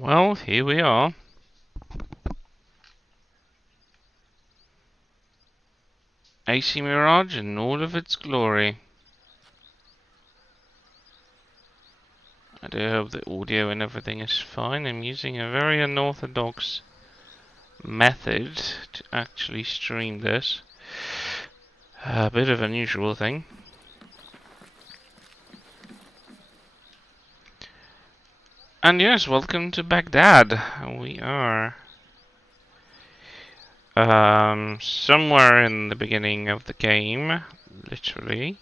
Well, here we are. AC Mirage in all of its glory. I do hope the audio and everything is fine. I'm using a very unorthodox method to actually stream this. A bit of an unusual thing. And yes, welcome to Baghdad. We are somewhere in the beginning of the game, literally.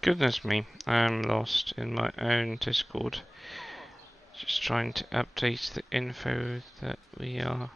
Goodness me, I'm lost in my own Discord. Just trying to update the info that we are.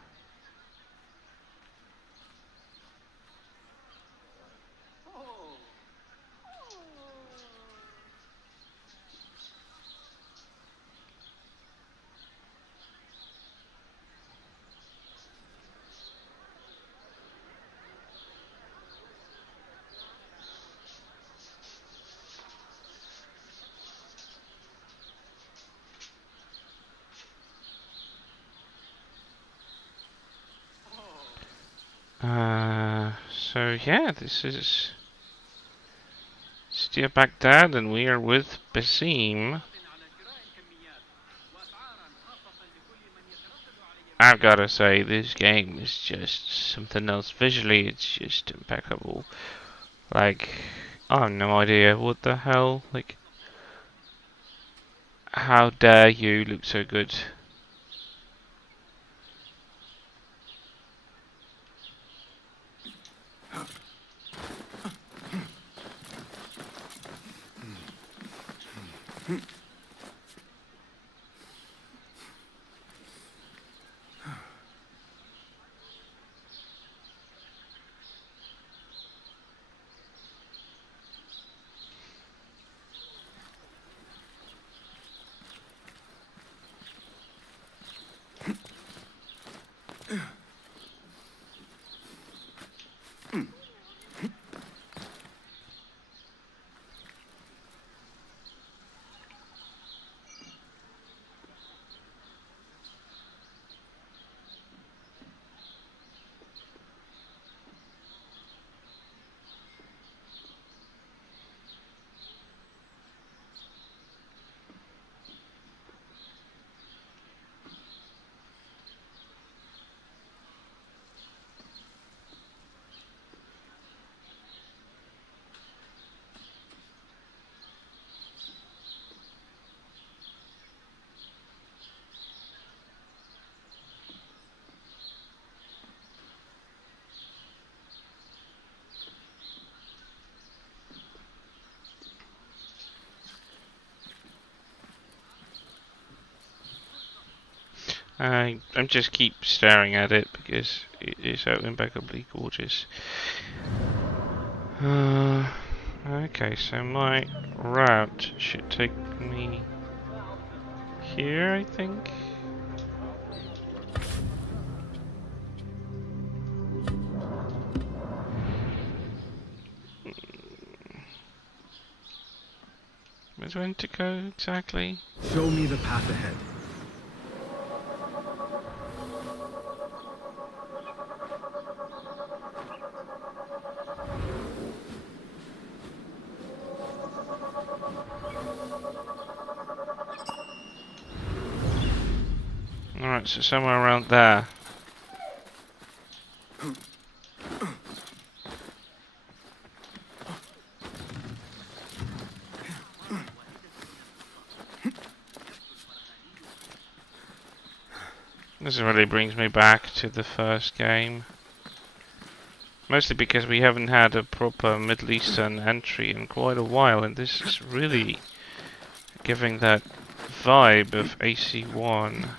So yeah, this is City of Baghdad, and we are with Basim. I've gotta say, this game is just something else. Visually, it's just impeccable. Like, I have no idea what the hell. Like, how dare you look so good? I'm just keep staring at it because it is so impeccably gorgeous. Okay, so my route should take me here, I think. Where's when to go exactly? Show me the path ahead. Alright, so somewhere around there. This really brings me back to the first game. Mostly because we haven't had a proper Middle Eastern entry in quite a while, and this is really giving that vibe of AC1.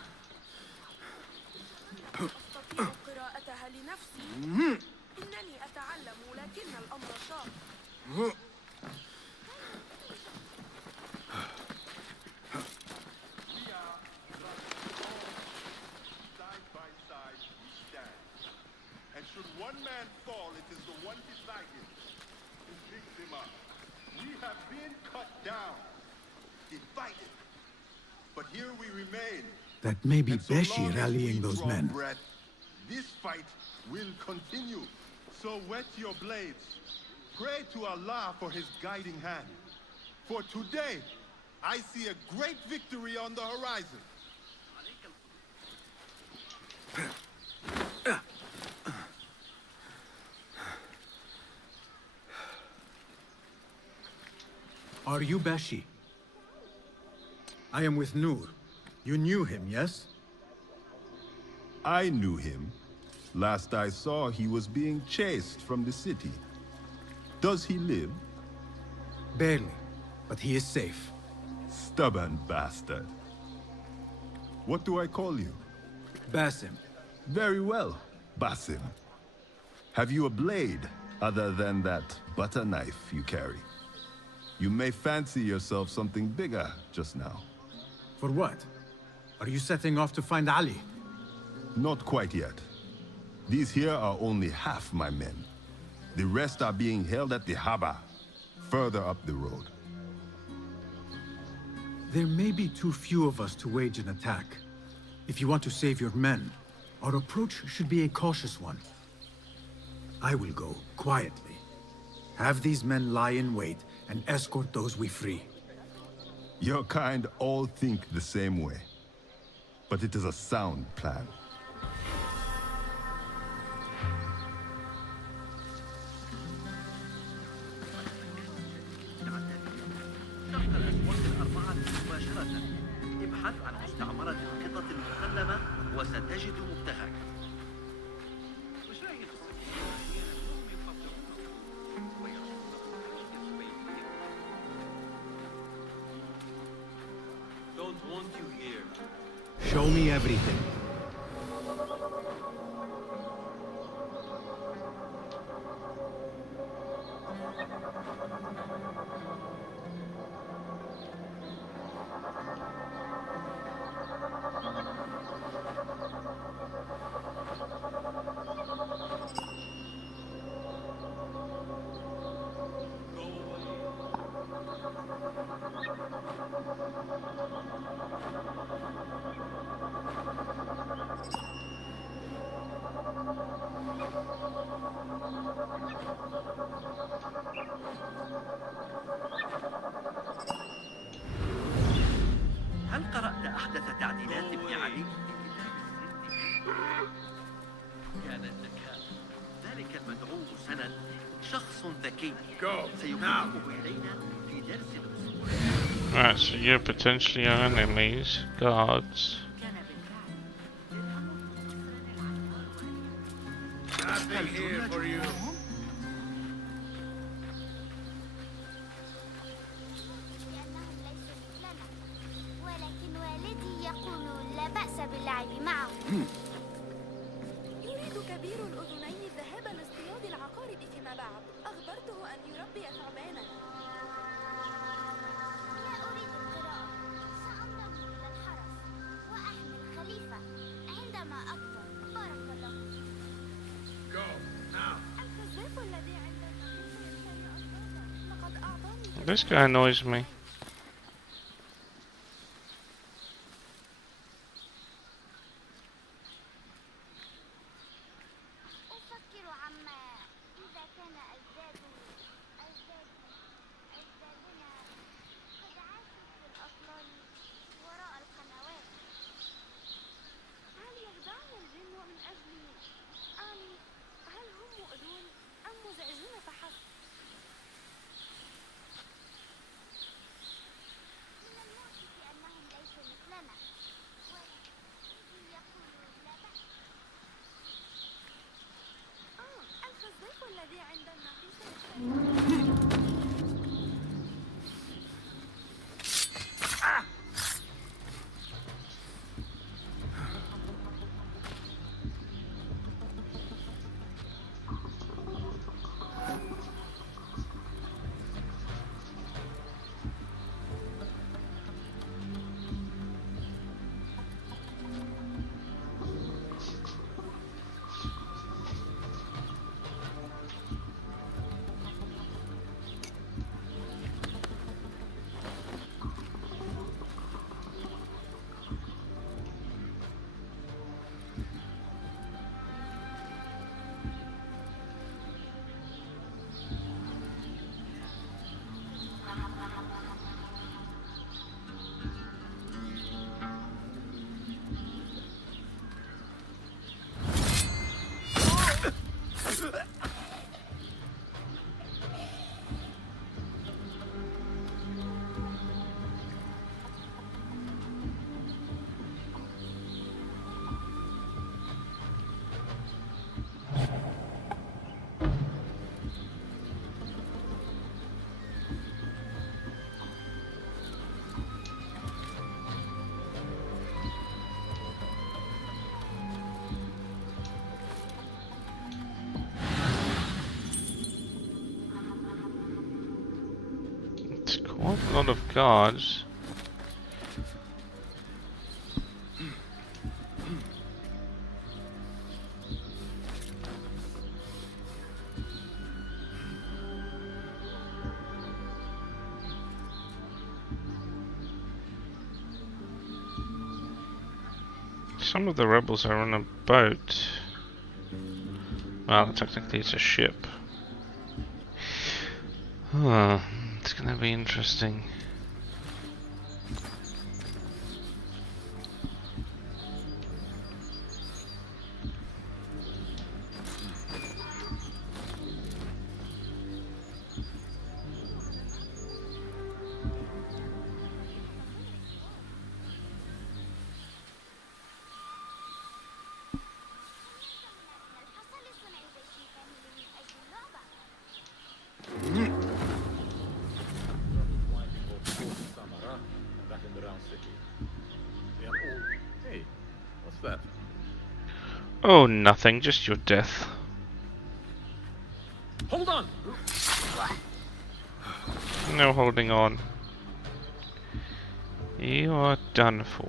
One man fall, it is the one beside him who picks him up. We have been cut down, divided, but here we remain. That may be So Beshi long as rallying we those draw men. breath, this fight will continue. So wet your blades. Pray to Allah for his guiding hand. For today, I see a great victory on the horizon. Are you Beshi? I am with Nur. You knew him, yes? I knew him. Last I saw, he was being chased from the city. Does he live? Barely, but he is safe. Stubborn bastard. What do I call you? Basim. Very well, Basim. Have you a blade other than that butter knife you carry? You may fancy yourself something bigger just now. For what? Are you setting off to find Ali? Not quite yet. These here are only half my men. The rest are being held at the Haba, further up the road. There may be too few of us to wage an attack. If you want to save your men, our approach should be a cautious one. I will go quietly. Have these men lie in wait and escort those we free. Your kind all think the same way. But it is a sound plan. ابحث عن مستعمرة القطط المسلمة وستجد مبتغاك. Don't want you here. Show me everything. هل قرأت أحدث تعديلات ابن علي؟ كان الذكاء. ذلك المدعو سند شخص ذكي سيقدمه إلينا في درس الأسبوع. Right, so you're potentially our enemies, guards. Nothing here for you. ولكن والدي يقول لا بأس باللعب معهم. This guy annoys me. أفكر عما إذا كان أجدادنا قد عاشوا في الأطلال وراء القنوات. هل يخدعنا الجن من أجل أعني هل هم مؤذون أم مزعجون فحسب؟ من المؤسف أنهم ليسوا مثلنا ولكن يقولوا لا بأس. الخزاف الذي عند النهر سيختلف. It's quite a lot of guards. Some of the rebels are on a boat. Well, technically it's a ship. It's gonna be interesting. Hey, what's that? Oh, nothing, just your death. Hold on! No holding on. You are done for.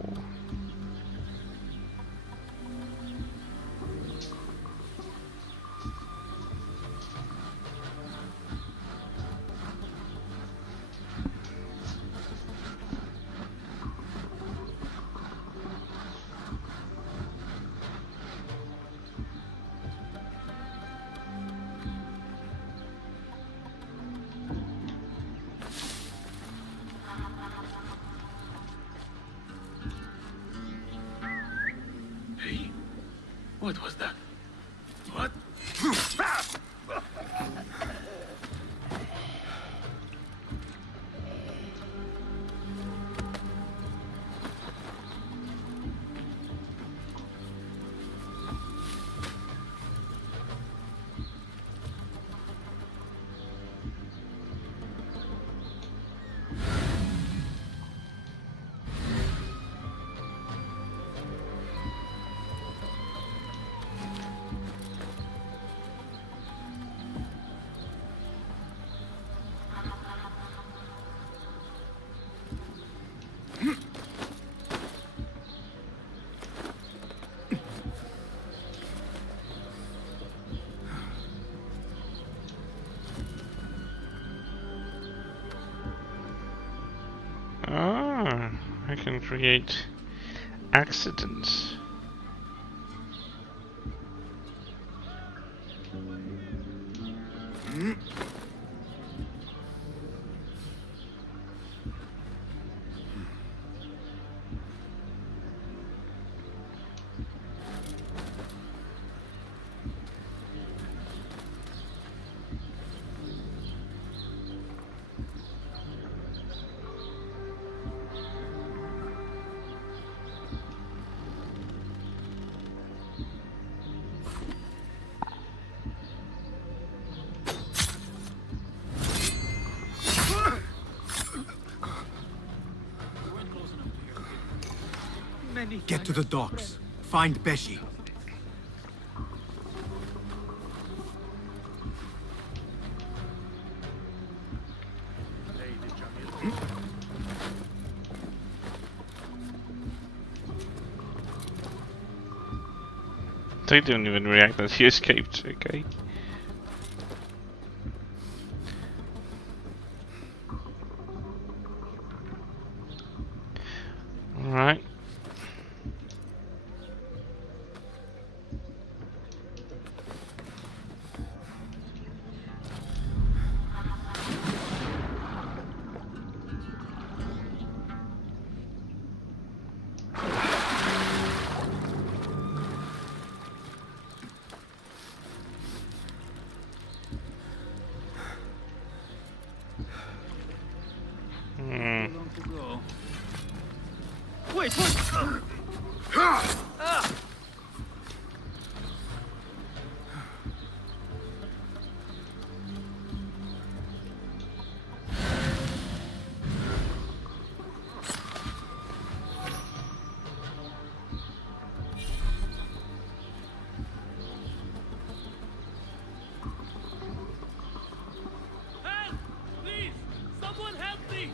Hey, what was that? What? can create accidents. Get to the docks. Find Beshi. They didn't even react that he escaped, okay. Alright. Wait, what? Help! Please! Someone help me!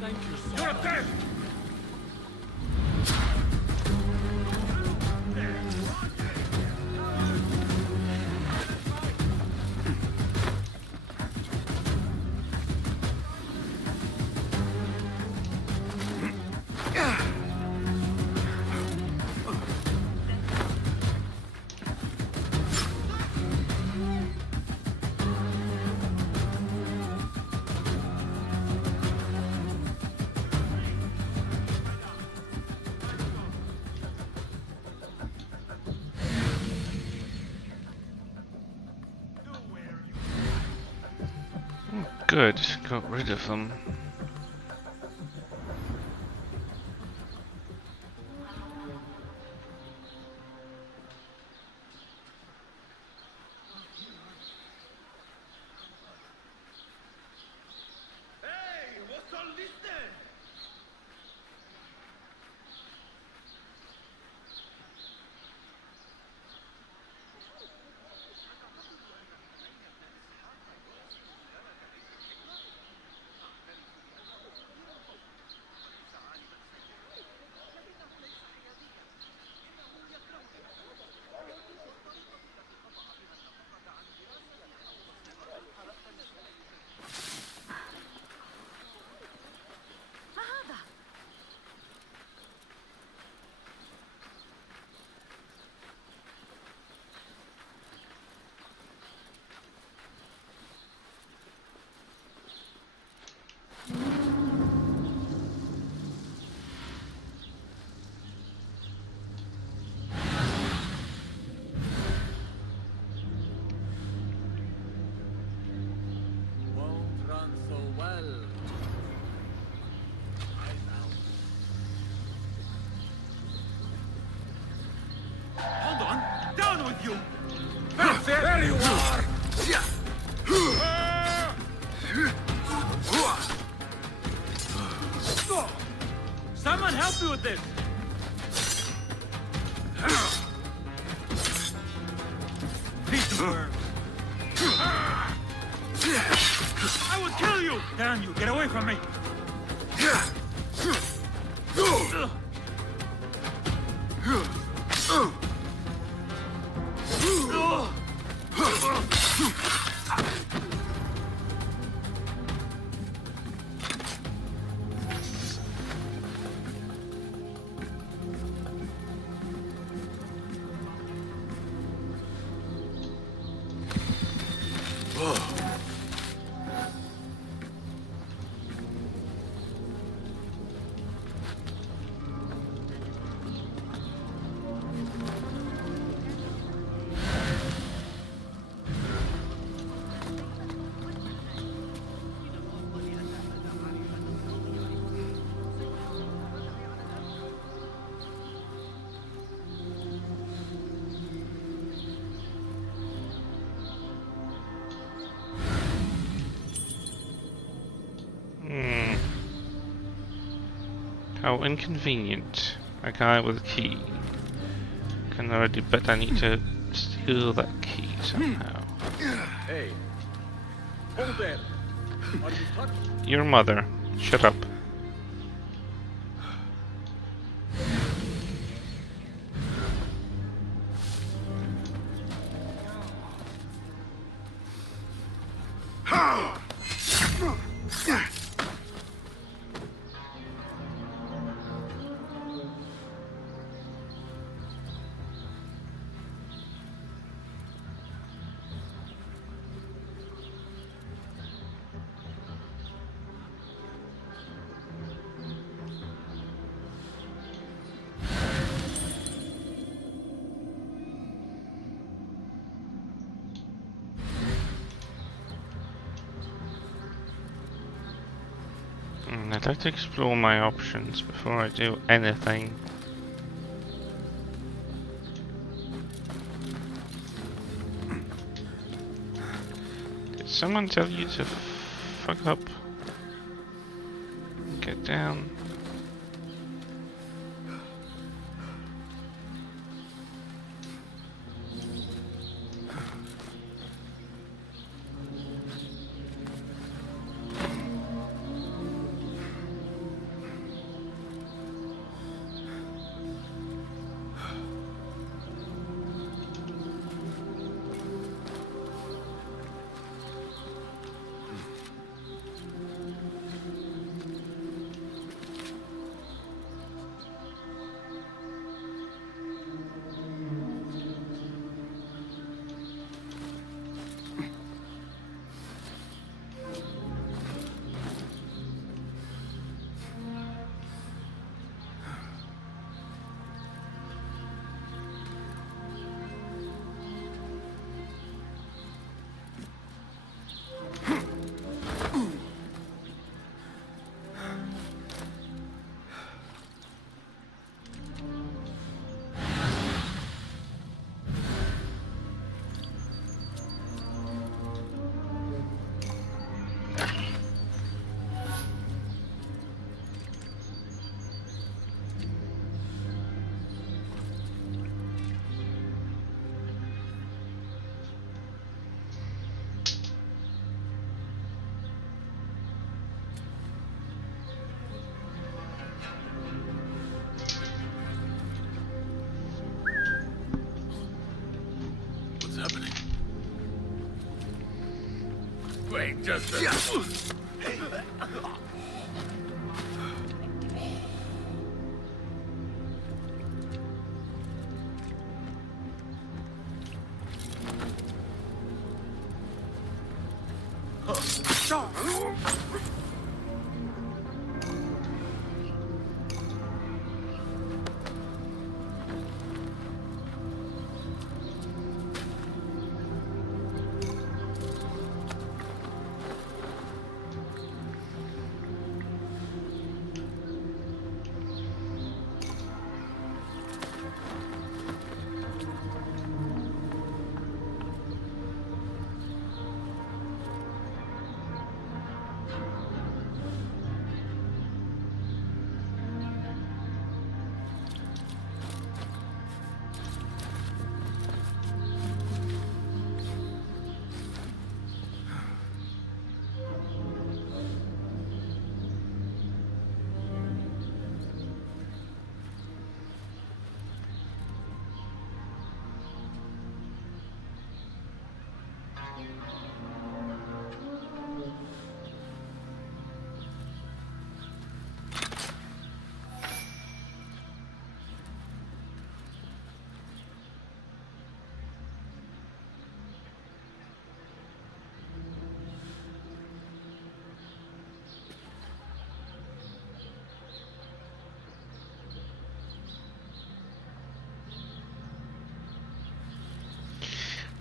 Thank you, sir. You're dead! Good, got rid of them. Hey, what's all this then? ما هذا؟ Won't run so well. Hold on! Down with you! There you are! Someone help me with this! Please, burn. Damn you, get away from me! How inconvenient. A guy with a key. Can already bet I need to steal that key somehow. Hey, hold there. Are you touched? Your mother. Shut up. I'd like to explore my options before I do anything. Did someone tell you to fuck up? Get down. Wait, just a...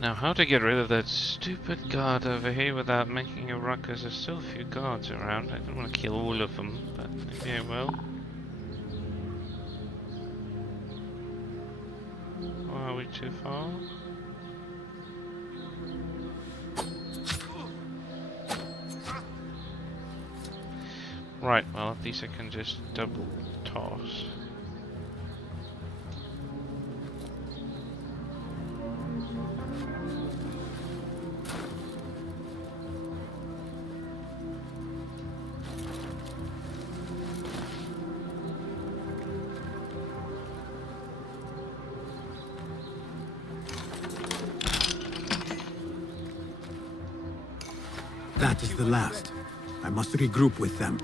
Now, how to get rid of that stupid guard over here without making a ruckus? There's still a few guards around. I don't want to kill all of them, but maybe I will. Or are we too far? Right, well, at least I can just double toss. That is the last. I must regroup with them.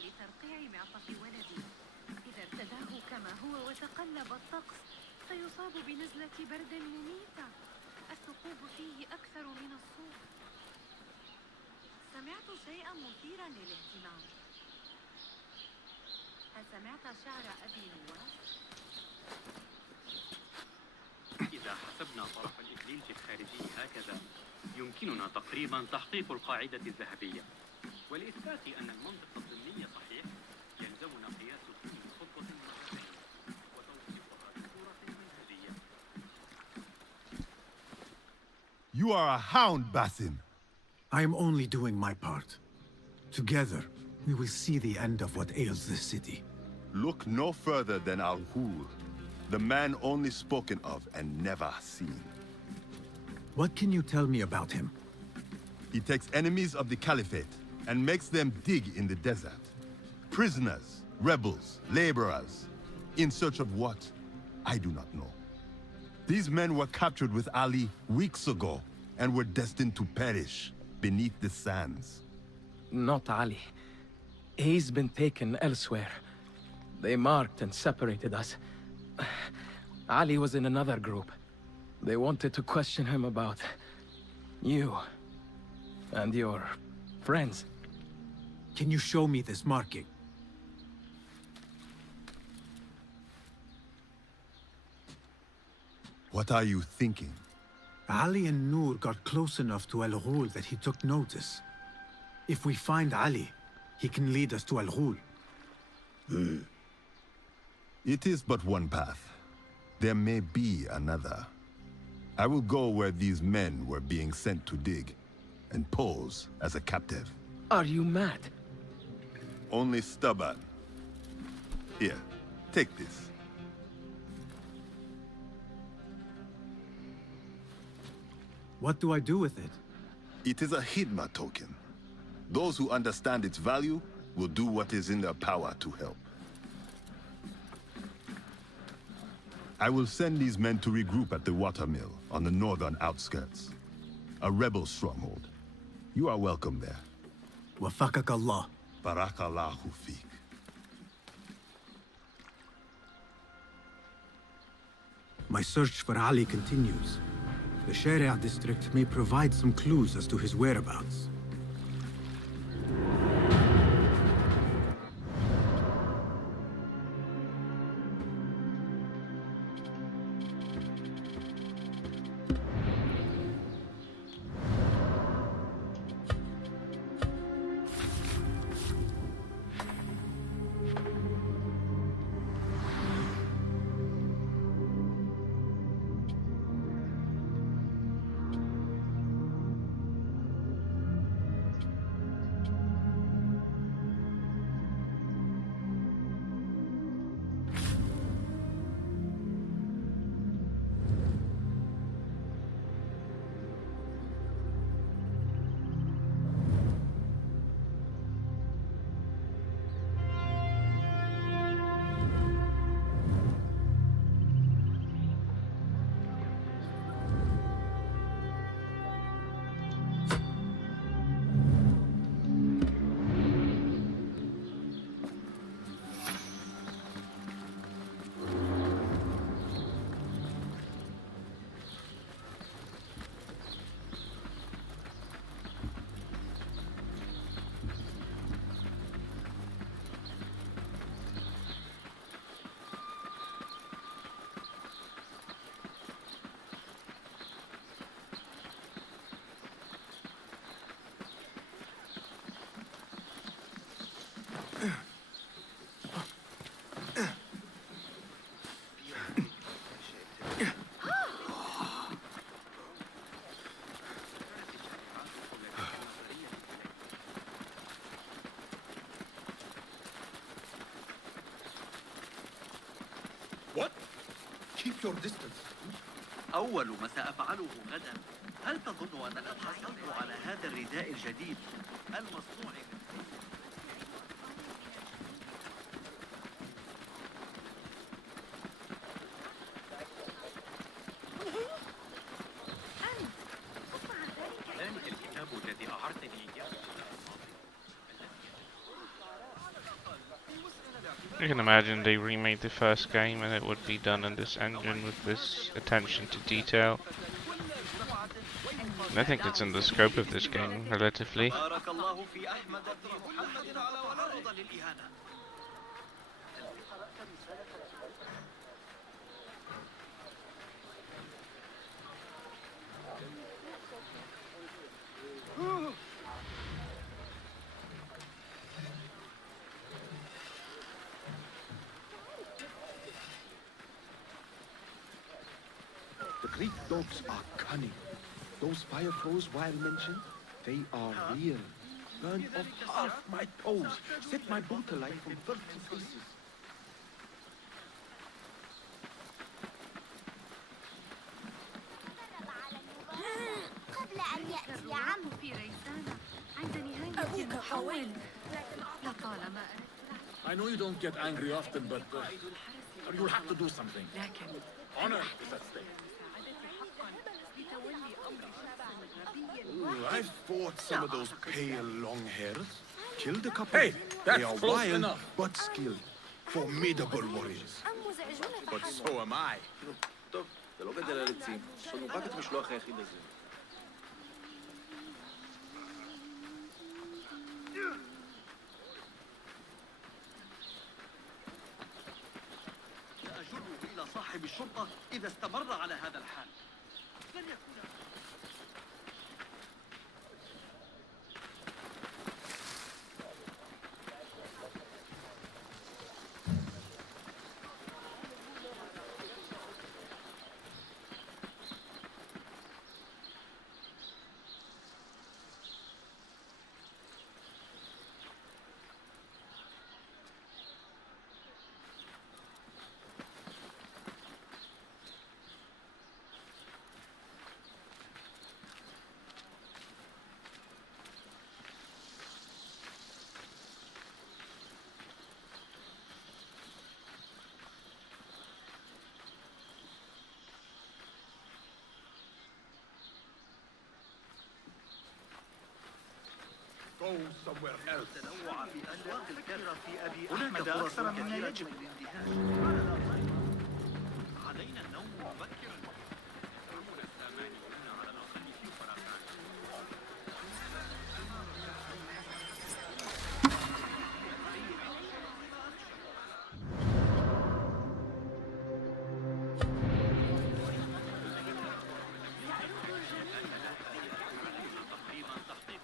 لترقيع معطف ولدي. إذا ارتداه كما هو وتقلب الطقس سيصاب بنزلة برد مميتة. الثقوب فيه أكثر من الصوف. سمعت شيئا مثيرا للاهتمام. هل سمعت شعر أبي نواف؟ إذا حسبنا طرف الإكليل الخارجي هكذا يمكننا تقريبا تحقيق القاعدة الذهبية. ولإثبات أن المنطق الضمني صحيح يلزمنا قياس طول الخطوة مرتين وتوصيفها بصورة منهجية. You are a hound, Basim. I am only doing my part. Together, we will see the end of what ails this city. Look no further than Al-Hur, the man only spoken of and never seen. What can you tell me about him? He takes enemies of the Caliphate and makes them dig in the desert. Prisoners, rebels, laborers. In search of what? I do not know. These men were captured with Ali weeks ago and were destined to perish beneath the sands. Not Ali. He's been taken elsewhere. They marked and separated us. Ali was in another group. They wanted to question him about You and your friends. Can you show me this marking? What are you thinking? Ali and Noor got close enough to Al Ghul that he took notice. If we find Ali, he can lead us to Al Ghul. It is but one path. There may be another. I will go where these men were being sent to dig, and pose as a captive. Are you mad? Only stubborn. Here, take this. What do I do with it? It is a Hidma token. Those who understand its value will do what is in their power to help. I will send these men to regroup at the watermill on the northern outskirts. A rebel stronghold. You are welcome there. Wafakak Allah. Barakallahu feek. My search for Ali continues. The Sharia district may provide some clues as to his whereabouts. What? Keep your distance. أول ما سأفعله غدا، هل تظن أنني حصلت على هذا الرداء الجديد المصنوع من ذلك الكتاب الذي أعرتني إياه؟ You can imagine they remade the first game and it would be done in this engine with this attention to detail. And I think it's in the scope of this game, relatively. بارك الله في أحمد بن محمد على وعرض للإهانة. The Greek dogs are cunning. Those fire crows Weil mentioned, they are real. Burned off half my toes. Set my boot alight from 30 pieces. قبل أن يأتي عم في ريسانة عند نهاية المحول لطالما I know you don't get angry often, but you'll have to do something. Honor is at stake. Ooh, I've fought some of those pale long hairs. Killed a couple. Hey, that's they are close wild enough. but skilled. Formidable warriors. But so am I. טוב, זה לא גדל על עצים. יש לנו רק את המשלוח היחיד הזה. صاحب الشرطة إذا استمر على هذا الحال. لن يكون Go somewhere else. تنوع في أسواق الكرة في أبي هناك أحمد فرص أكثر مما كثيرة يجب. علينا النوم مبكرا. أمر السامان هنا على الأقل في خراسان. تقريبا تحقيق.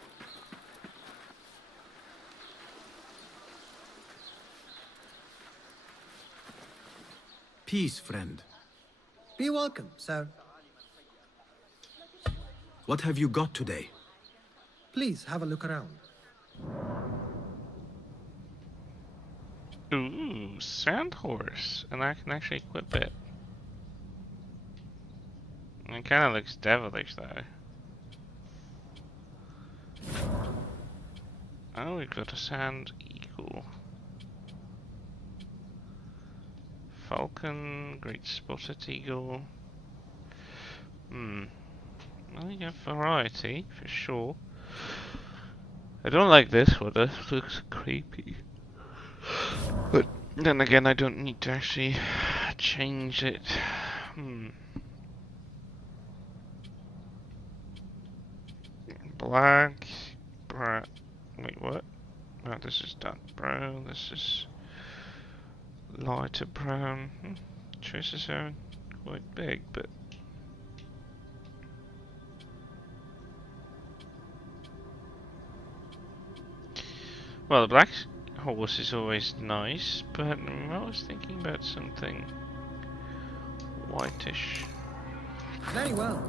Peace, friend. Be welcome, sir. What have you got today? Please have a look around. Ooh, sand horse, and I can actually equip it. It kind of looks devilish though. Oh, we've got a sand eagle. Falcon, great spotted eagle. Well, you have variety for sure. I don't like this one, it looks creepy. But then again, I don't need to actually change it. Black, brown. Wait, what? No, this is dark brown. This is lighter brown. Choices are quite big, but well, the black horse is always nice, but I was thinking about something whitish. Very well.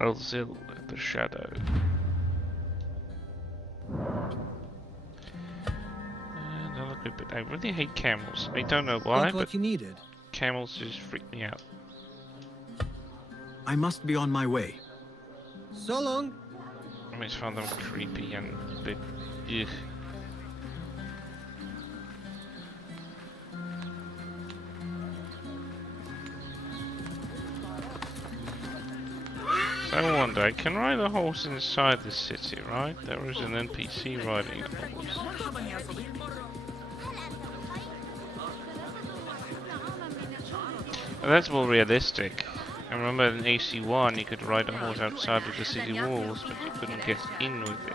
Elzil, the shadow. But I really hate camels. I don't know why, Got what but you needed. camels just freak me out. I must be on my way. So long. I always found them creepy and a bit. Ugh. So I wonder, I can ride a horse inside the city, right? There is an NPC riding a horse. Well, that's more realistic. I remember in AC1 you could ride a horse outside of the city walls, but you couldn't get in with it.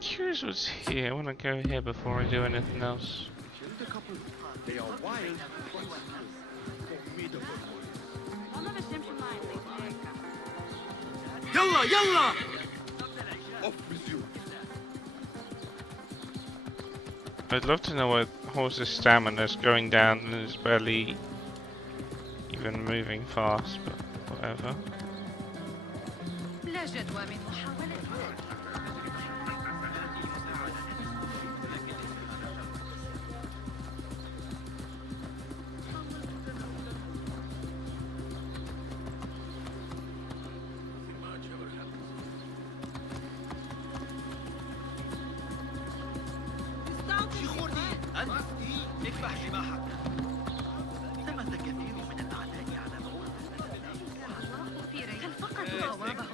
Curious what's here. I want to go here before I do anything else. Killed a couple. They are wild, formidable. Yalla, yalla! Off with you. I'd love to know what horse's stamina is going down and is barely even moving fast, but whatever. لا جدوى من محاولتها. اذبح جماحك. ثمة كثير من الأعداء على بعد. الله في ريب. هل فقدوا صوابهم؟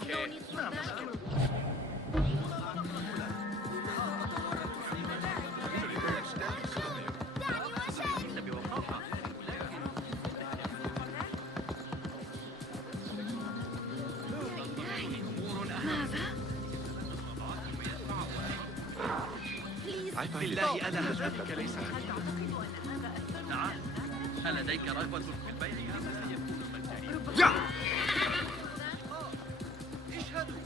لا مشكلة. بالله أنا ذلك ليس تعال، هل لديك رغبة في البيع؟ هذا سيكون مجانيا. اشهدوا.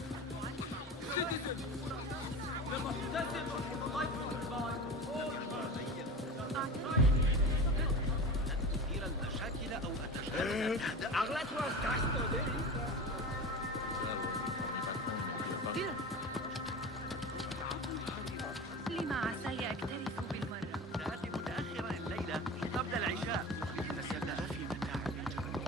تثير المشاكل أو أتجاهل لما عساي أكترث بالمرة. سآتي متأخرا الليلة قبل العشاء. سأتأفي متاعب الجبل.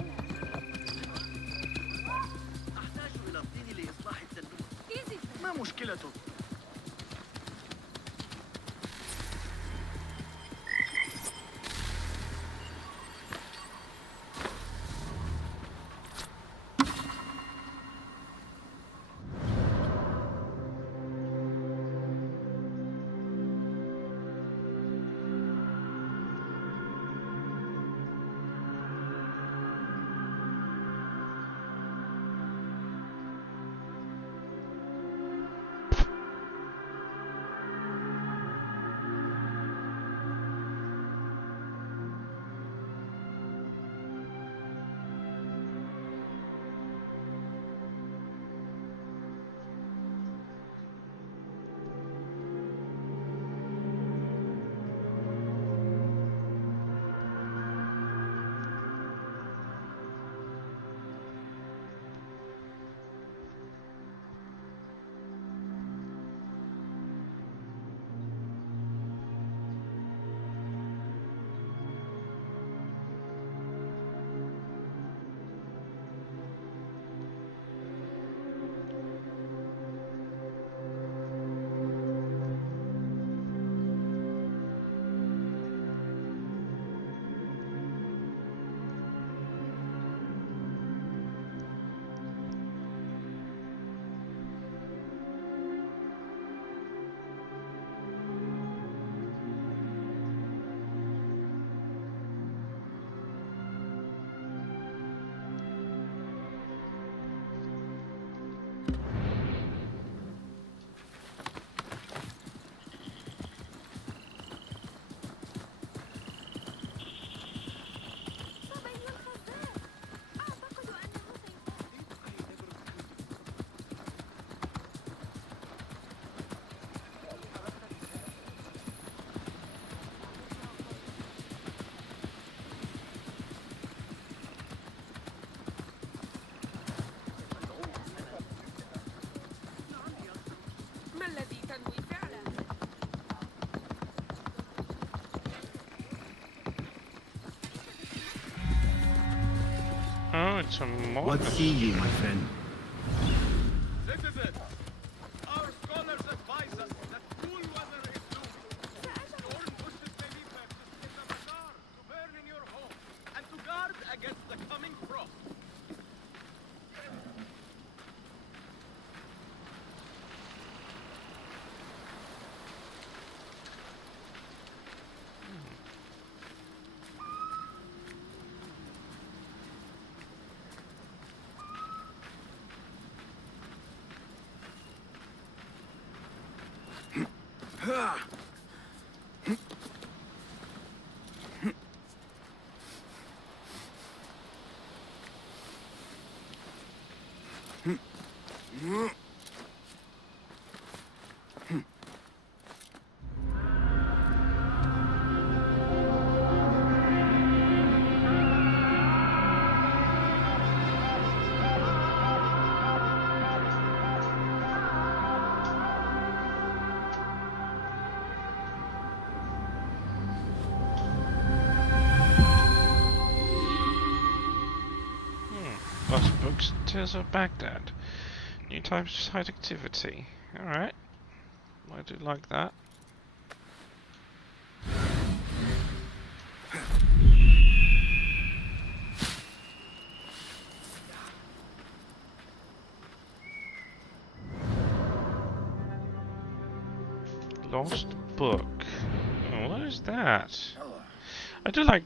أحتاج إلى الطين لإصلاح التنور. ما مشكلته؟ Oh, it's a mod. What see you, my friend? This is it. Our scholars advise us that cool weather is due. Storm pushes may be purchased in the bazaar to burn in your home and to guard against the coming frost. Lost books, Tales of Baghdad. New types of site activity. Alright. I do like that. Lost book. Oh, what is that? I do like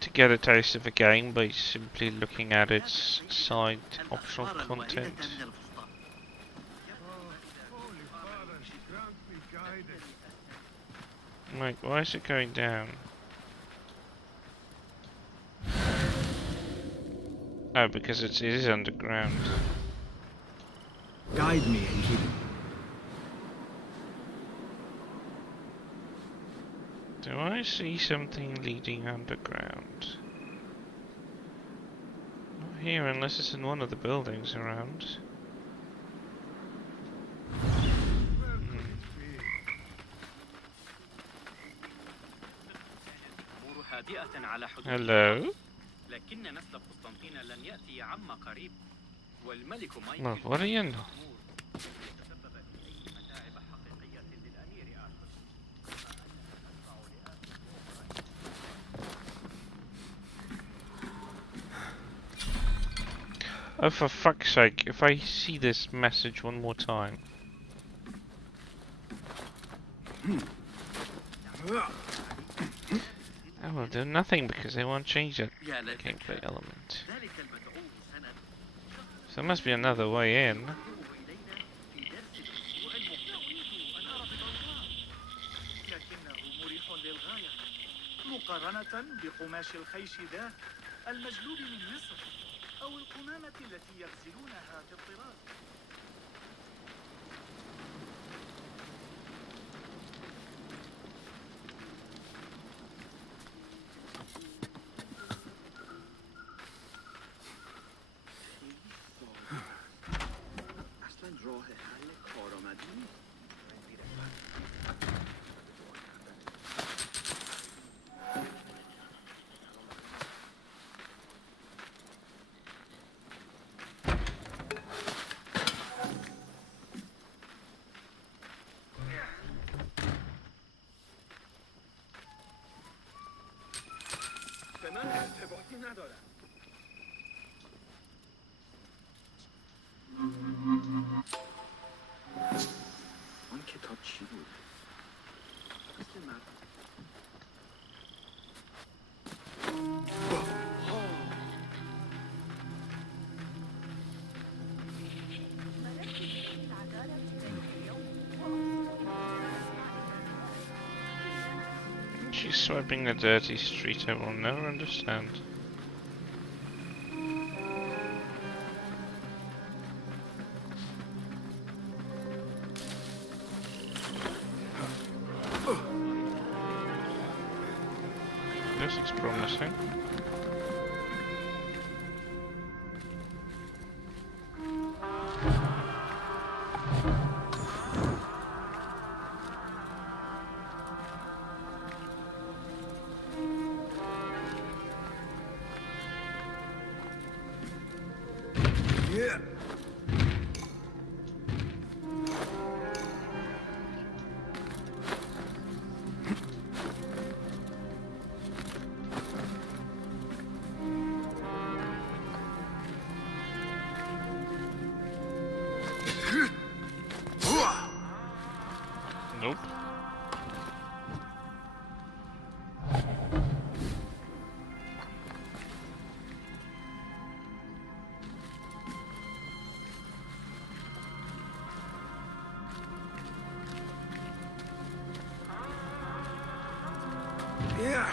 to get a taste of a game by simply looking at its side optional content. Like, why is it going down? Oh, because it is underground. Guide me and keep. Do I see something leading underground? Not here, unless it's in one of the buildings around. Hello? Well, what are you in? Oh, for fuck's sake, if I see this message one more time. I will do nothing because they won't change that gameplay element. So there must be another way in. مقارنة بقماش الخيش ذاك المجلوب من مصر أو القمامة التي يغسلونها في الطراز. أصلاً راه حل کارآمدی. آن کتاب چی بود؟ مثل She's swiping the dirty street I will never understand. This looks promising. Nope. Yeah.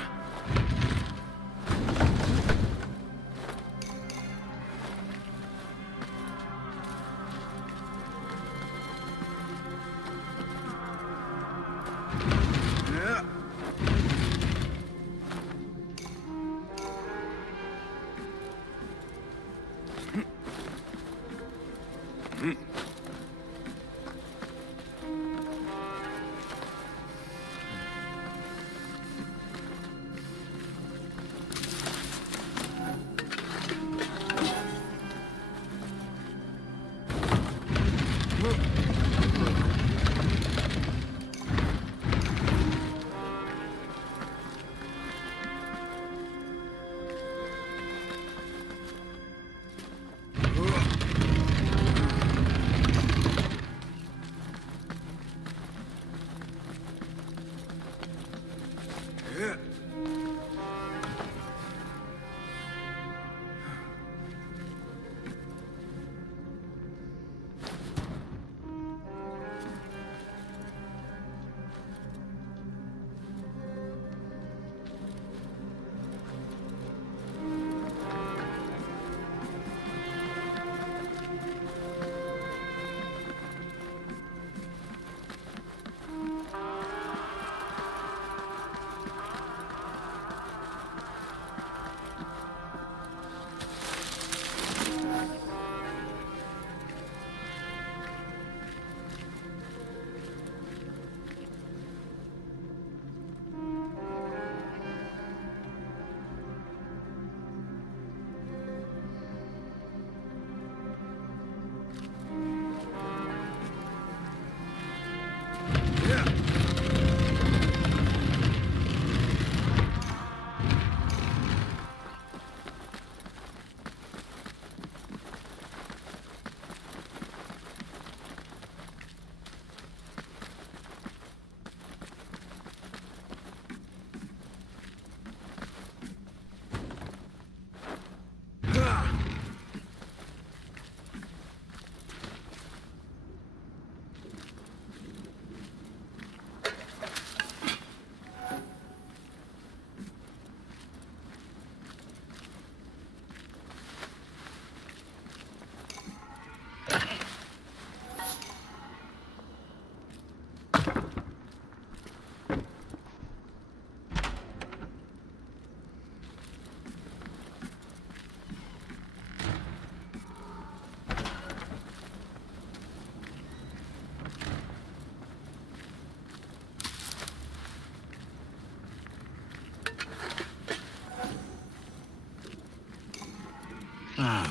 Ah,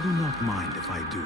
do not mind if I do.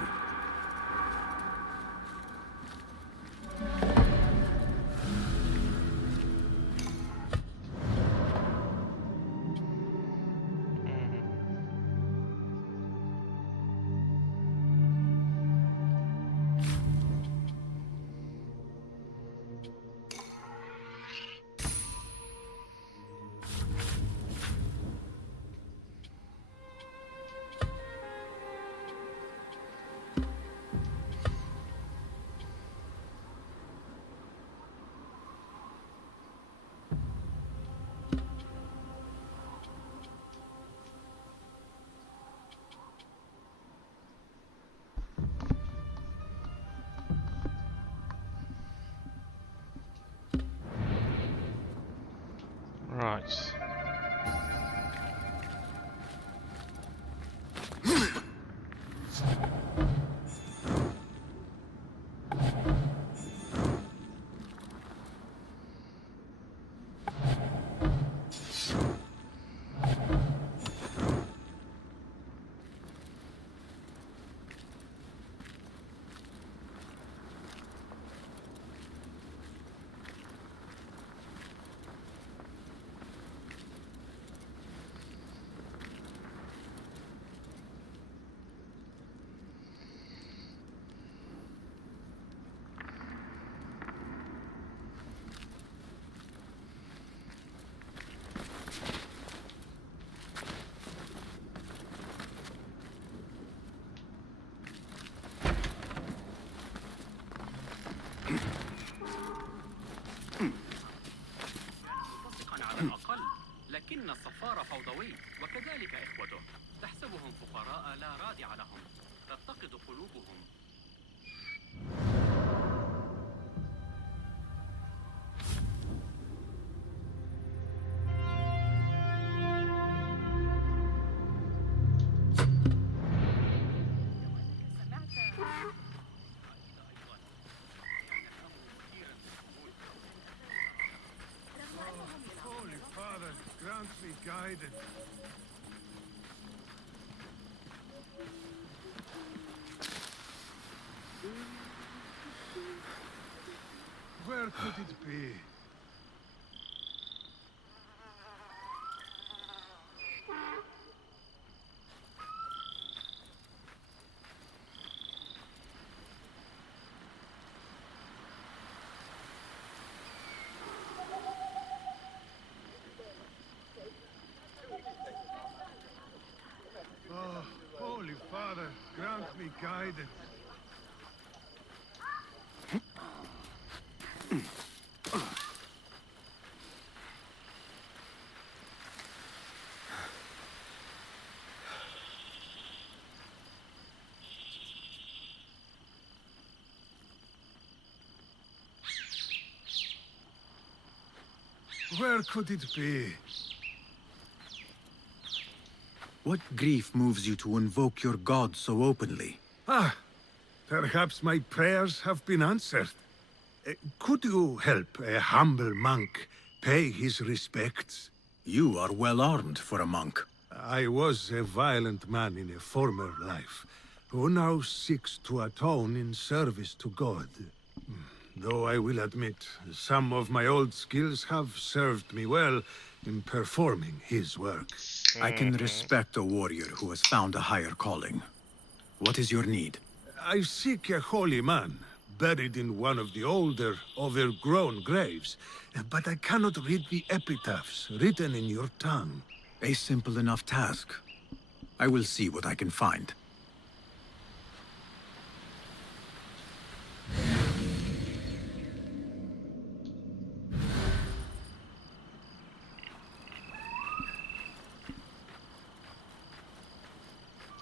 Right. ملتصقا على الأقل، لكن الصفار فوضوي وكذلك إخوته. تحسبهم فقراء لا رادع لهم، تتقد قلوبهم. Holy Father, grant me guidance. Where could it be? guidance. Where could it be? What grief moves you to invoke your god so openly? Ah, perhaps my prayers have been answered. Could you help a humble monk pay his respects? You are well armed for a monk. I was a violent man in a former life, who now seeks to atone in service to God. Though I will admit, some of my old skills have served me well in performing his work. I can respect a warrior who has found a higher calling. What is your need? I seek a holy man, buried in one of the older, overgrown graves, but I cannot read the epitaphs written in your tongue. A simple enough task. I will see what I can find.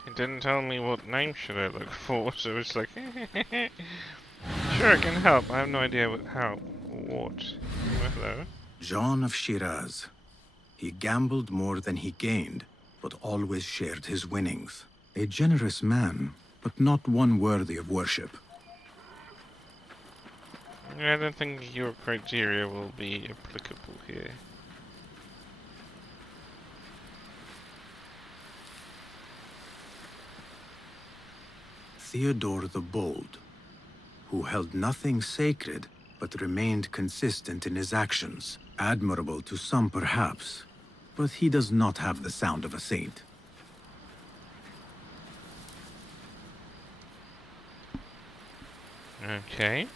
It didn't tell me what name should I look for, so it's like, sure, I can help. I have no idea how, what. Hello? John of Shiraz. He gambled more than he gained, but always shared his winnings. A generous man, but not one worthy of worship. I don't think your criteria will be applicable here. Theodore the Bold, who held nothing sacred, but remained consistent in his actions. Admirable to some, perhaps, but he does not have the sound of a saint. Okay.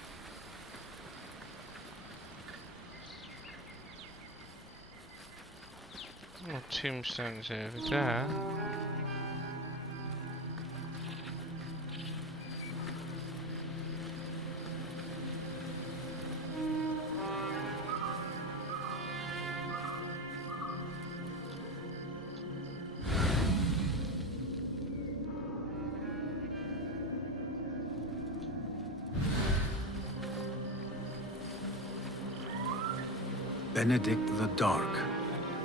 More tombstones over there. Benedict the Dark,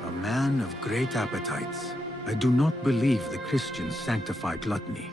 a man of great appetites. I do not believe the Christians sanctify gluttony.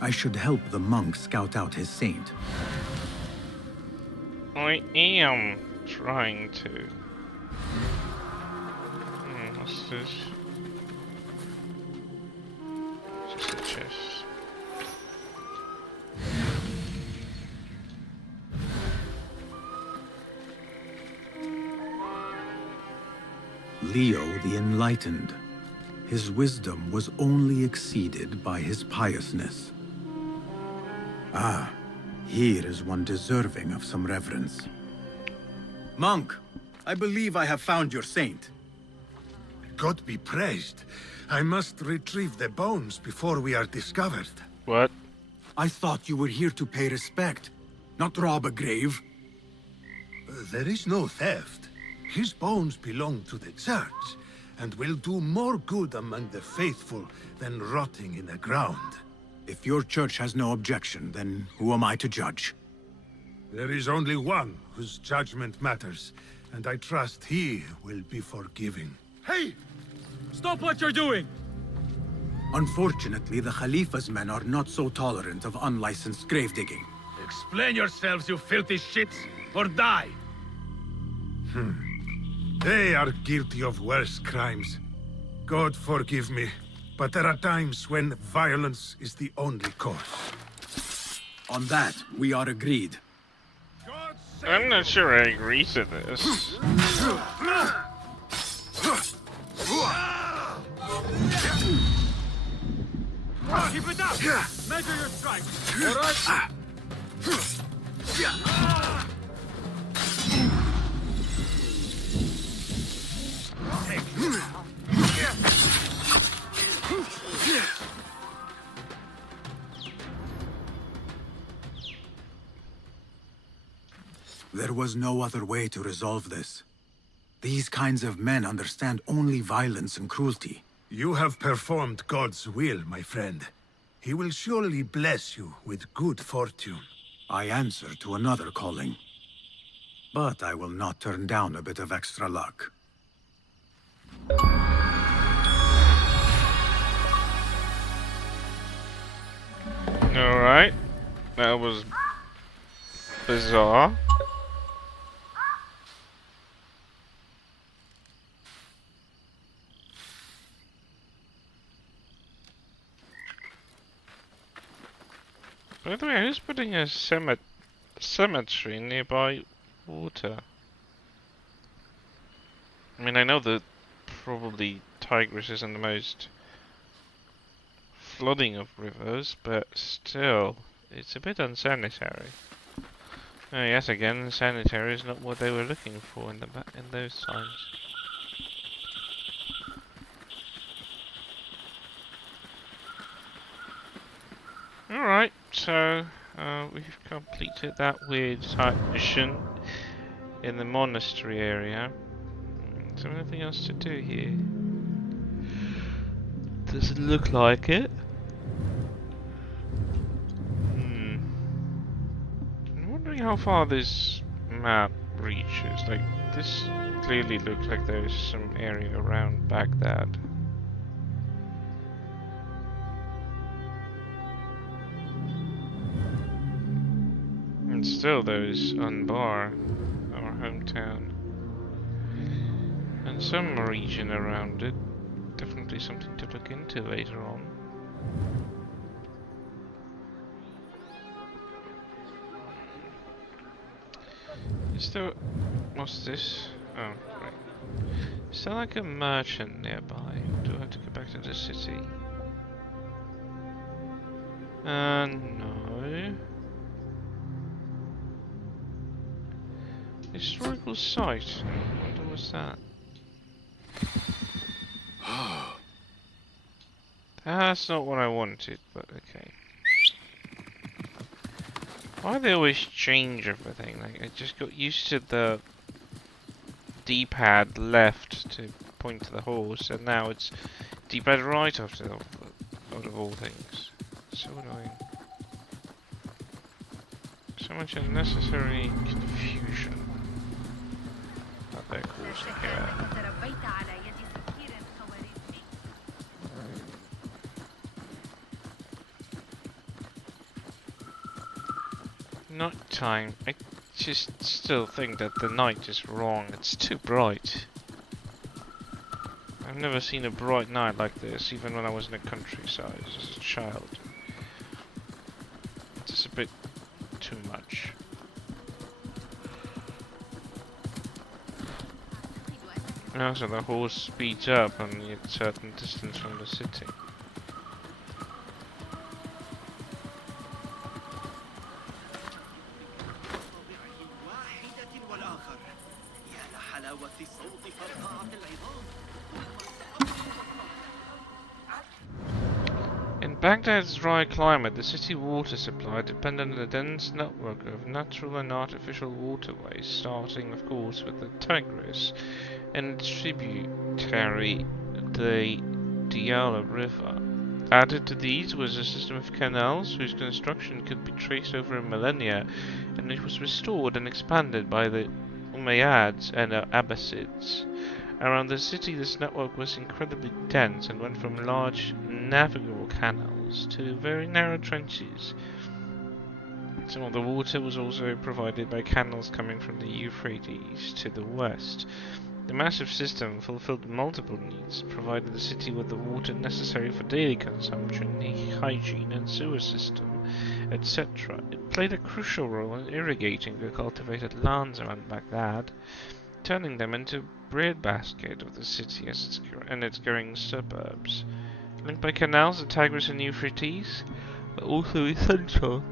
I should help the monk scout out his saint. I am trying to. What's this? Just a chest. Leo the Enlightened. His wisdom was only exceeded by his piousness. Ah, here is one deserving of some reverence. Monk, I believe I have found your saint. God be praised. I must retrieve the bones before we are discovered. What? I thought you were here to pay respect, not rob a grave. There is no theft. His bones belong to the church, and will do more good among the faithful than rotting in the ground. If your church has no objection, then who am I to judge? There is only one whose judgment matters, and I trust he will be forgiving. Hey! Stop what you're doing! Unfortunately, the Khalifa's men are not so tolerant of unlicensed grave digging. Explain yourselves, you filthy shits, or die! They are guilty of worse crimes. God forgive me, but there are times when violence is the only course. On that, we are agreed. I'm not sure I agree to this. Keep it up! Measure your strength, alright? There was no other way to resolve this. These kinds of men understand only violence and cruelty. You have performed God's will, my friend. He will surely bless you with good fortune. I answer to another calling. But I will not turn down a bit of extra luck. Alright. That was bizarre. By the way, who's putting a cemetery nearby water? I mean, I know that probably Tigris isn't the most flooding of rivers, but still, it's a bit unsanitary. Oh, yes, again, sanitary is not what they were looking for in those times. Alright, so we've completed that weird type mission in the monastery area. Is there anything else to do here? Doesn't look like it. I'm wondering how far this map reaches. Like, this clearly looks like there's some area around Baghdad. And still there's Anbar, our hometown. And some region around it. Definitely something to look into later on. Is there... what's this? Oh, right. Is there like a merchant nearby? Or do I have to go back to the city? No. Historical site. I wonder what's that. That's not what I wanted, but okay. Why do they always change everything? Like, I just got used to the D-pad left to point to the horse, and now it's D-pad right out of all things. So annoying. So much unnecessary confusion. Not that causing here. Night time. I just still think that the night is wrong. It's too bright. I've never seen a bright night like this, even when I was in the countryside as a child. It's just a bit too much. And also the horse speeds up on a certain distance from the city. In Baghdad's dry climate, the city water supply depended on a dense network of natural and artificial waterways, starting of course with the Tigris and its tributary, the Diyala River. Added to these was a system of canals whose construction could be traced over millennia, and it was restored and expanded by the Umayyads and Abbasids. Around the city, this network was incredibly dense and went from large navigable canals to very narrow trenches. Some of the water was also provided by canals coming from the Euphrates to the west. The massive system fulfilled multiple needs, provided the city with the water necessary for daily consumption, hygiene and sewer system, etc. It played a crucial role in irrigating the cultivated lands around Baghdad, turning them into breadbasket of the city and its growing suburbs. Linked by canals, the Tigris and Euphrates are also essential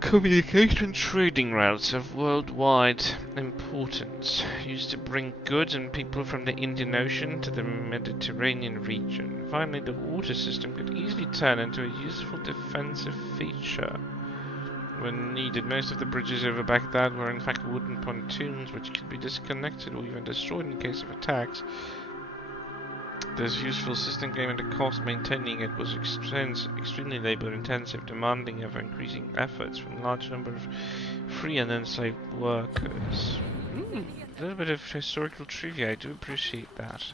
communication trading routes of worldwide importance, used to bring goods and people from the Indian Ocean to the Mediterranean region. Finally, the water system could easily turn into a useful defensive feature. When needed, most of the bridges over Baghdad were in fact wooden pontoons which could be disconnected or even destroyed in case of attacks. This useful system came at a cost. Maintaining it was extremely labor-intensive, demanding ever-increasing efforts from a large number of free and enslaved workers. A little bit of historical trivia, I do appreciate that.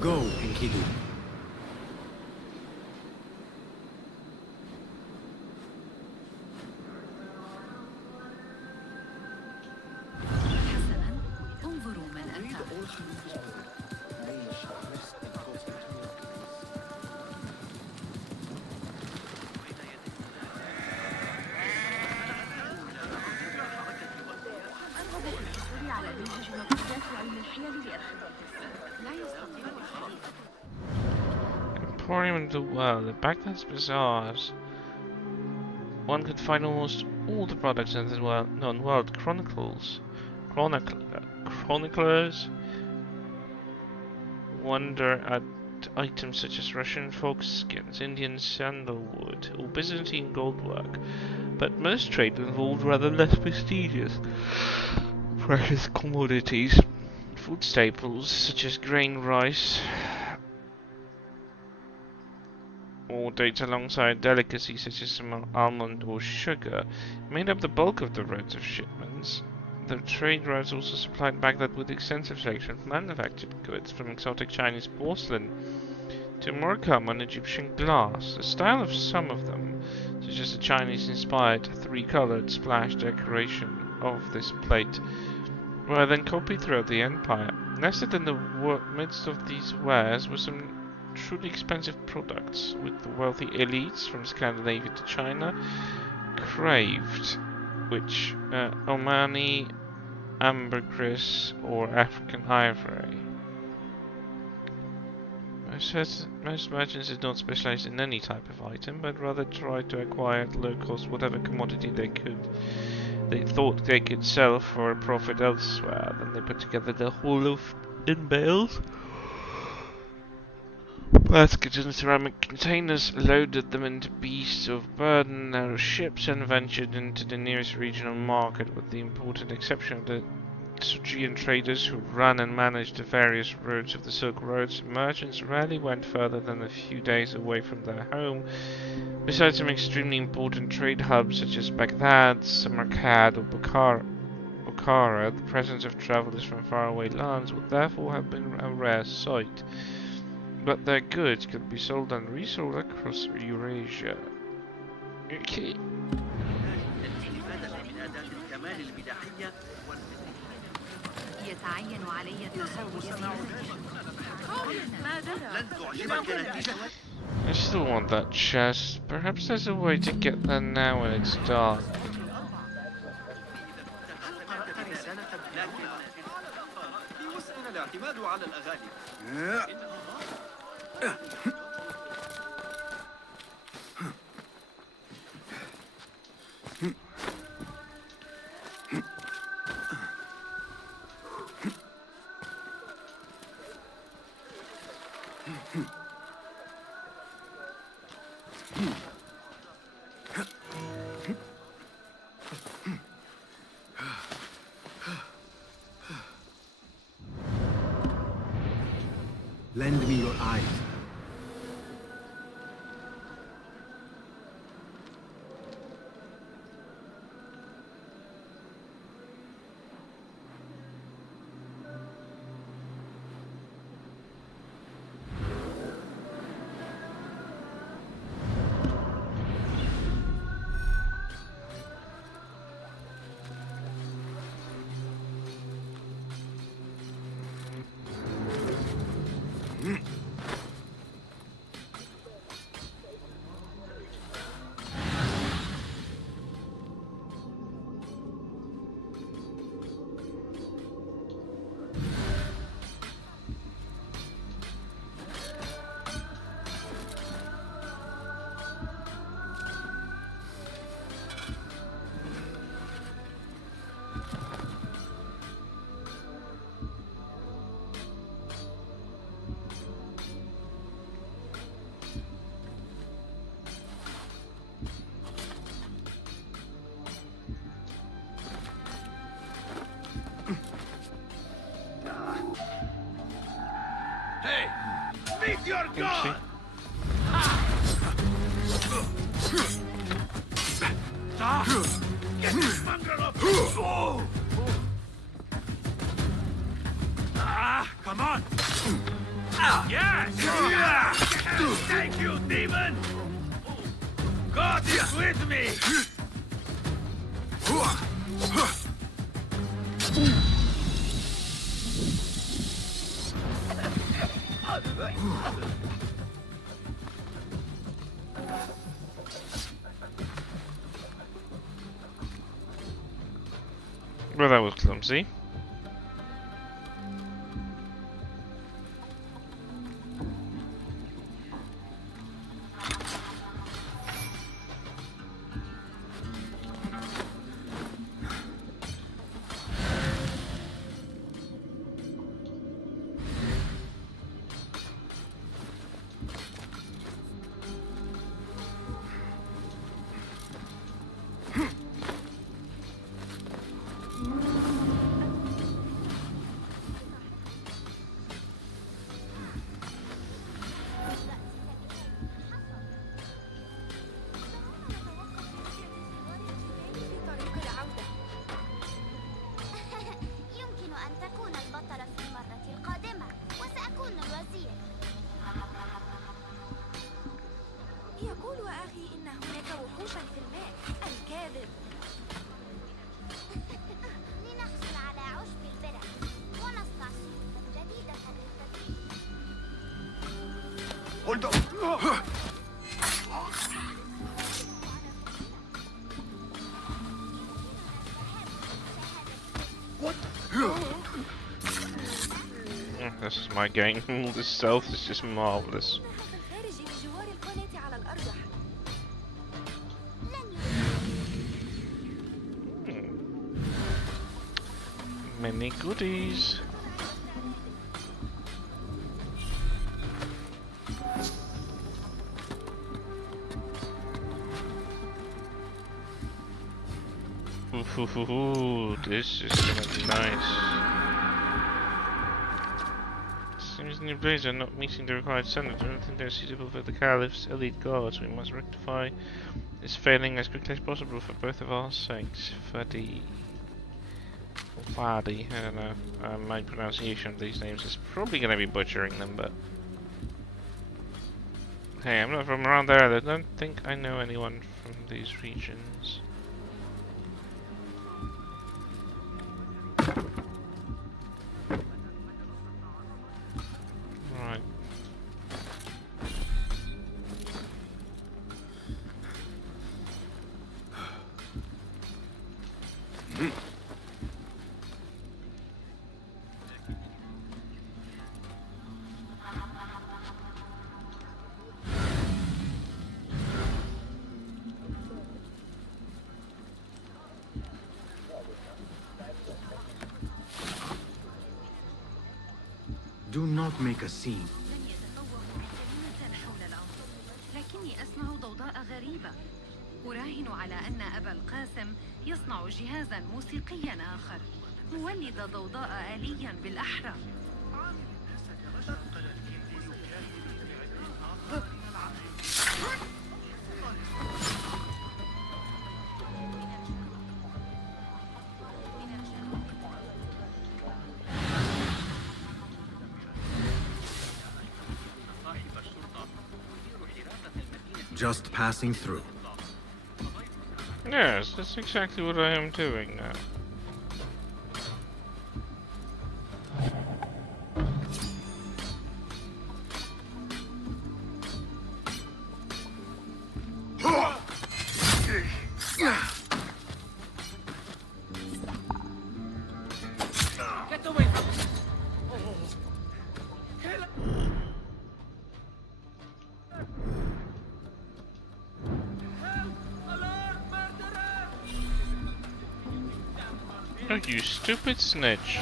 Go, Enkidu. Emporium of the World. At Baghdad's bazaars, one could find almost all the products in the known world. Chroniclers wonder at items such as Russian fox skins, Indian sandalwood, or Byzantine goldwork, but most trade involved rather less prestigious precious commodities, food staples such as grain, rice, or dates alongside delicacies such as almond or sugar, made up the bulk of the roads of shipments. The trade routes also supplied Baghdad with extensive selection of manufactured goods, from exotic Chinese porcelain to more common Egyptian glass. The style of some of them, such as the Chinese-inspired three-colored splash decoration of this plate, were then copied throughout the empire. Nested in the midst of these wares were some truly expensive products, with the wealthy elites from Scandinavia to China craved, which Omani ambergris or African ivory. Most merchants did not specialize in any type of item, but rather tried to acquire at low cost whatever commodity they thought they could sell for a profit elsewhere. Then they put together the whole in bales, baskets and ceramic containers, loaded them into beasts of burden, narrow ships, and ventured into the nearest regional market. With the important exception of the Sujian traders who ran and managed the various roads of the Silk Roads, merchants rarely went further than a few days away from their home. Besides some extremely important trade hubs such as Baghdad, Samarkand, or Bukhara, the presence of travelers from faraway lands would therefore have been a rare sight. But their goods could be sold and resold across Eurasia. Okay. الاستفادة من أداة الكمال المداحية يتعين علي التصوت في ما درى. لن تعجبك نتيجة. I still want that chest. Perhaps there's a way to get there now when it's dark. بوسعنا الاعتماد على الأغاني. Lend me your eyes. Meet your God! Get this mongrel up! Oh. Come on! Yes! Thank you, demon! God is with me! Well, that was clumsy. Hold on! What? This is my game. All this stealth is just marvelous. Many goodies. Ooh, this is gonna be nice. Seems new blades are not meeting the required standards. I don't think they're suitable for the Caliph's elite guards. We must rectify this failing as quickly as possible for both of our sakes. Fadi. I don't know. My pronunciation of these names is probably going to be butchering them, but Hey, I'm not from around there. I don't think I know anyone from these regions. Right. Do not make a scene. لن يتفوهوا بكلمة حول الأمر، لكني أسمع ضوضاء غريبة. أراهن على أن أبا القاسم يصنع جهازا موسيقيا آخر، مولد ضوضاء آليا بالأحرى. Just passing through. Yes, that's exactly what I am doing now. Get away from me! Oh, you stupid snitch.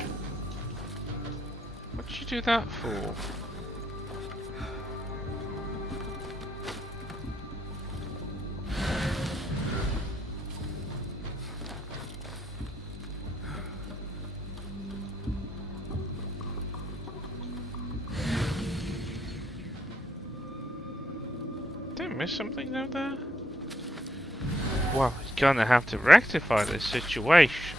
What'd you do that for? Did I miss something out there? Well, he's gonna have to rectify this situation.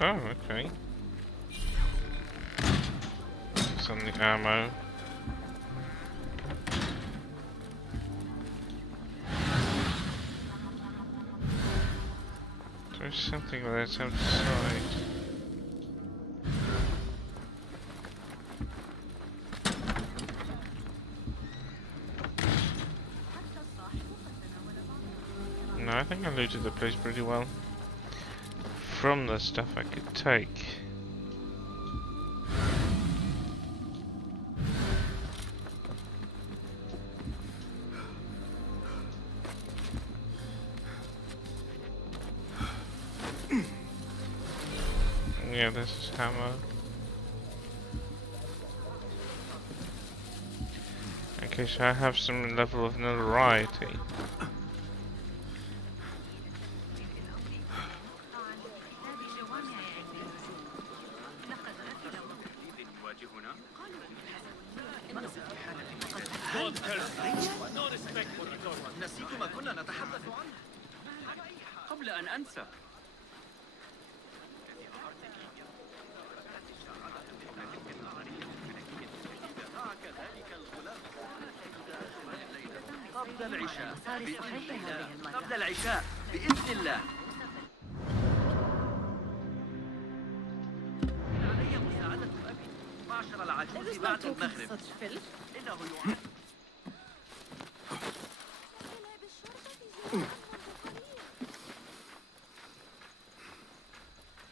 Oh, okay. Some of the ammo. There's something that's outside. No, I think I looted the place pretty well. From the stuff I could take. Yeah, this is ammo. Okay, so I have some level of notoriety. نسيت ما كنا نتحدث عنه. قبل أن أنسى، قبل العشاء بإذن الله. قبل العشاء بإذن الله. علي مساعدة أبي معشر العجوز بعد المغرب. إنه يعاني.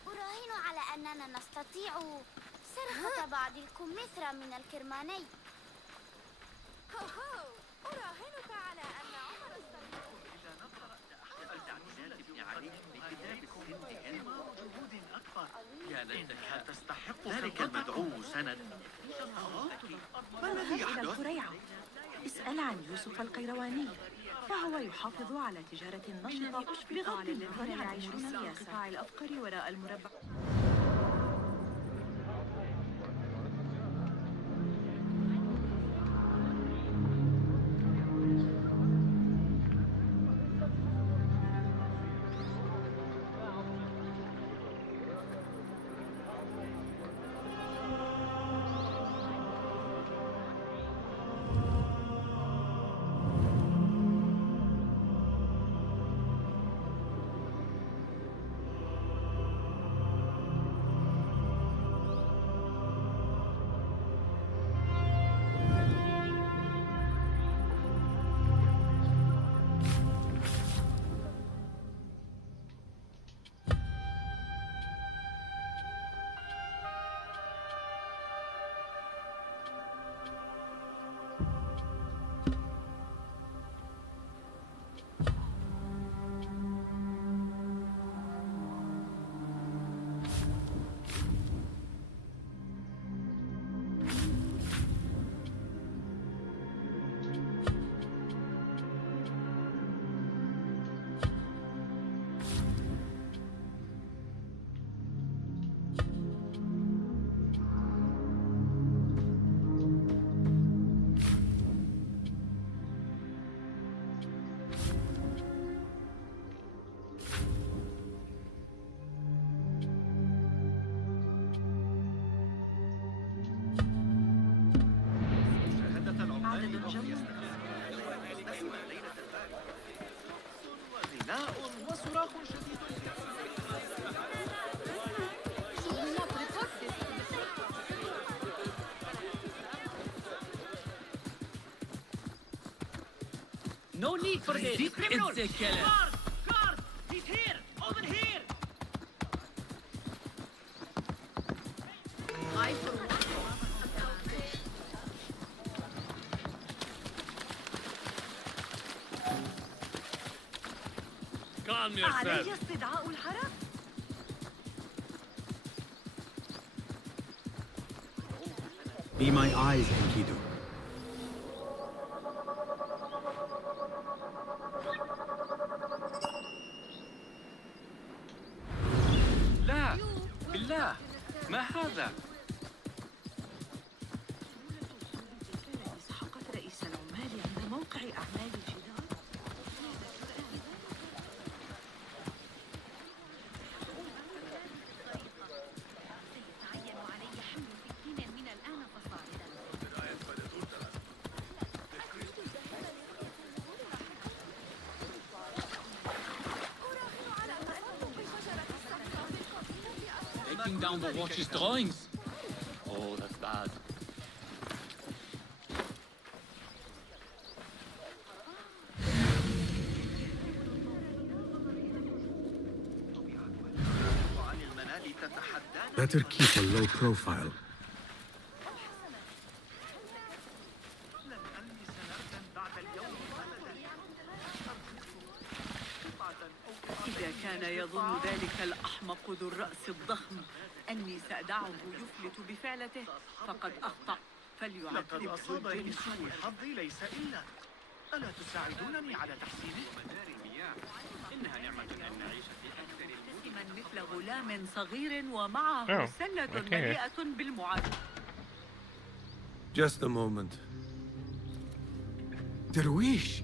أراهن على أننا نستطيع سرقة بعض الكمثرى من الكرماني. أراهنك على أن عمر إذا نظرت الاعتداد ابن علي بكتاب السن جهود أكبر. يا ليتك تستحق ذلك المدعو سند. ما الذي يحدث؟ اسأل عن يوسف القيرواني، فهو يحافظ على تجارة نشطة بغض النظر عن العيش من القطاع الأفقر وراء المربع. No need for this. Criminal! Guard! Guard! He's here! Over here! Calm yourself. علي استدعاء الحرس؟ Be my eyes, Enkidu. لا بالله ما هذا؟ إسحاقات رئيس العمال عند موقع أعمال الجدار. سيتعين علي حمل سكين من الآن فصاعدا. Taking down the watch's drawings. Oh, that's bad. وعن المنال تتحدانا. Better keep a low profile. لن ألمس نفسا بعد اليوم أبدا. إذا كان يظن ذلك الأحمق ذو الرأس الضخم أني سأدعه يفلت بفعلته فقد أخطأ. لقد فليعذبه أصابني الجن. سوء حظي ليس إلا. ألا تساعدونني على تحسينه؟ مدار المياه إنها نعمة أن نعيش في أكثر المدن. من مثل غلام صغير ومعه سلة مليئة بالمعادلة. Just a moment. Derwish!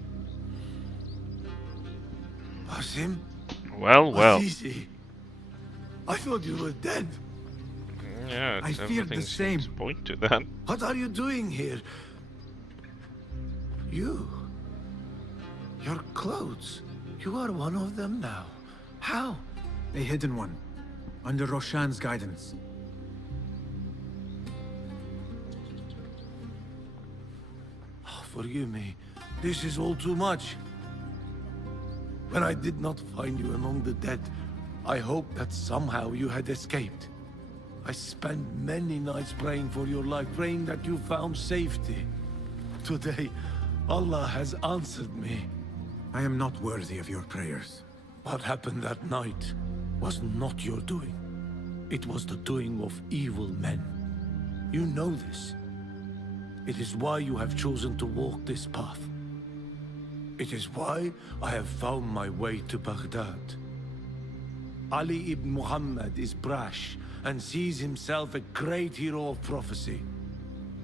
Basim? Well. Azizi. I thought you were dead. Yeah, I feared the everything seems same. to point to that. What are you doing here? You? Your clothes. You are one of them now. How? A hidden one. Under Roshan's guidance. Oh, forgive me. This is all too much. When I did not find you among the dead, I hoped that somehow you had escaped. I spent many nights praying for your life, praying that you found safety. Today, Allah has answered me. I am not worthy of your prayers. What happened that night was not your doing. It was the doing of evil men. You know this. It is why you have chosen to walk this path. It is why I have found my way to Baghdad. Ali ibn Muhammad is brash and sees himself a great hero of prophecy.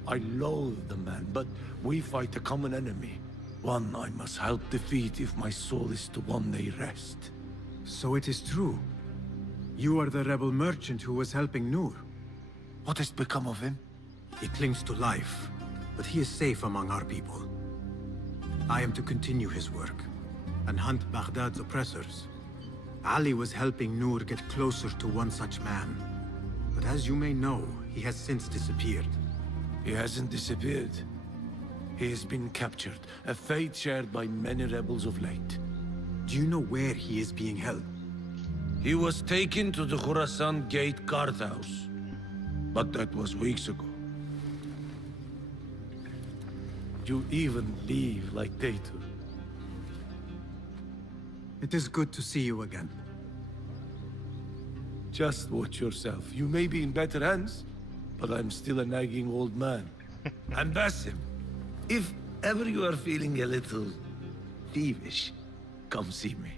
I loathe the man, but we fight a common enemy. One I must help defeat if my soul is to one day rest. So it is true. You are the rebel merchant who was helping Noor. What has become of him? He clings to life, but he is safe among our people. I am to continue his work and hunt Baghdad's oppressors. Ali was helping Noor get closer to one such man. But as you may know, he has since disappeared. He hasn't disappeared. He has been captured, a fate shared by many rebels of late. Do you know where he is being held? He was taken to the Khurasan Gate guardhouse. But that was weeks ago. You even leave like they do. It is good to see you again. Just watch yourself. You may be in better hands, but I'm still a nagging old man. And Basim, if ever you are feeling a little thievish, come see me.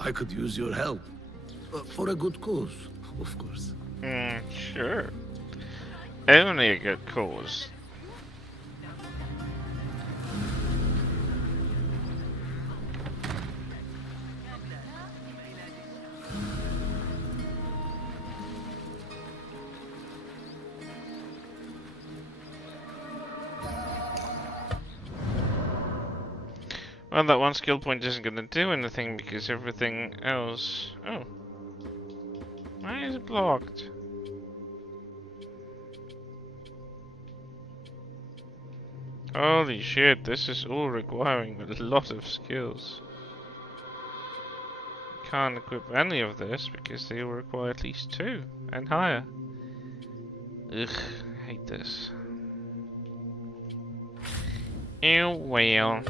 I could use your help. For a good cause, of course. Sure. Only a good cause. Well, that one skill point isn't going to do anything because everything else... Oh. Why is it blocked? Holy shit, this is all requiring a lot of skills. Can't equip any of this because they will require at least 2 and higher. Ugh, hate this. Ew, well.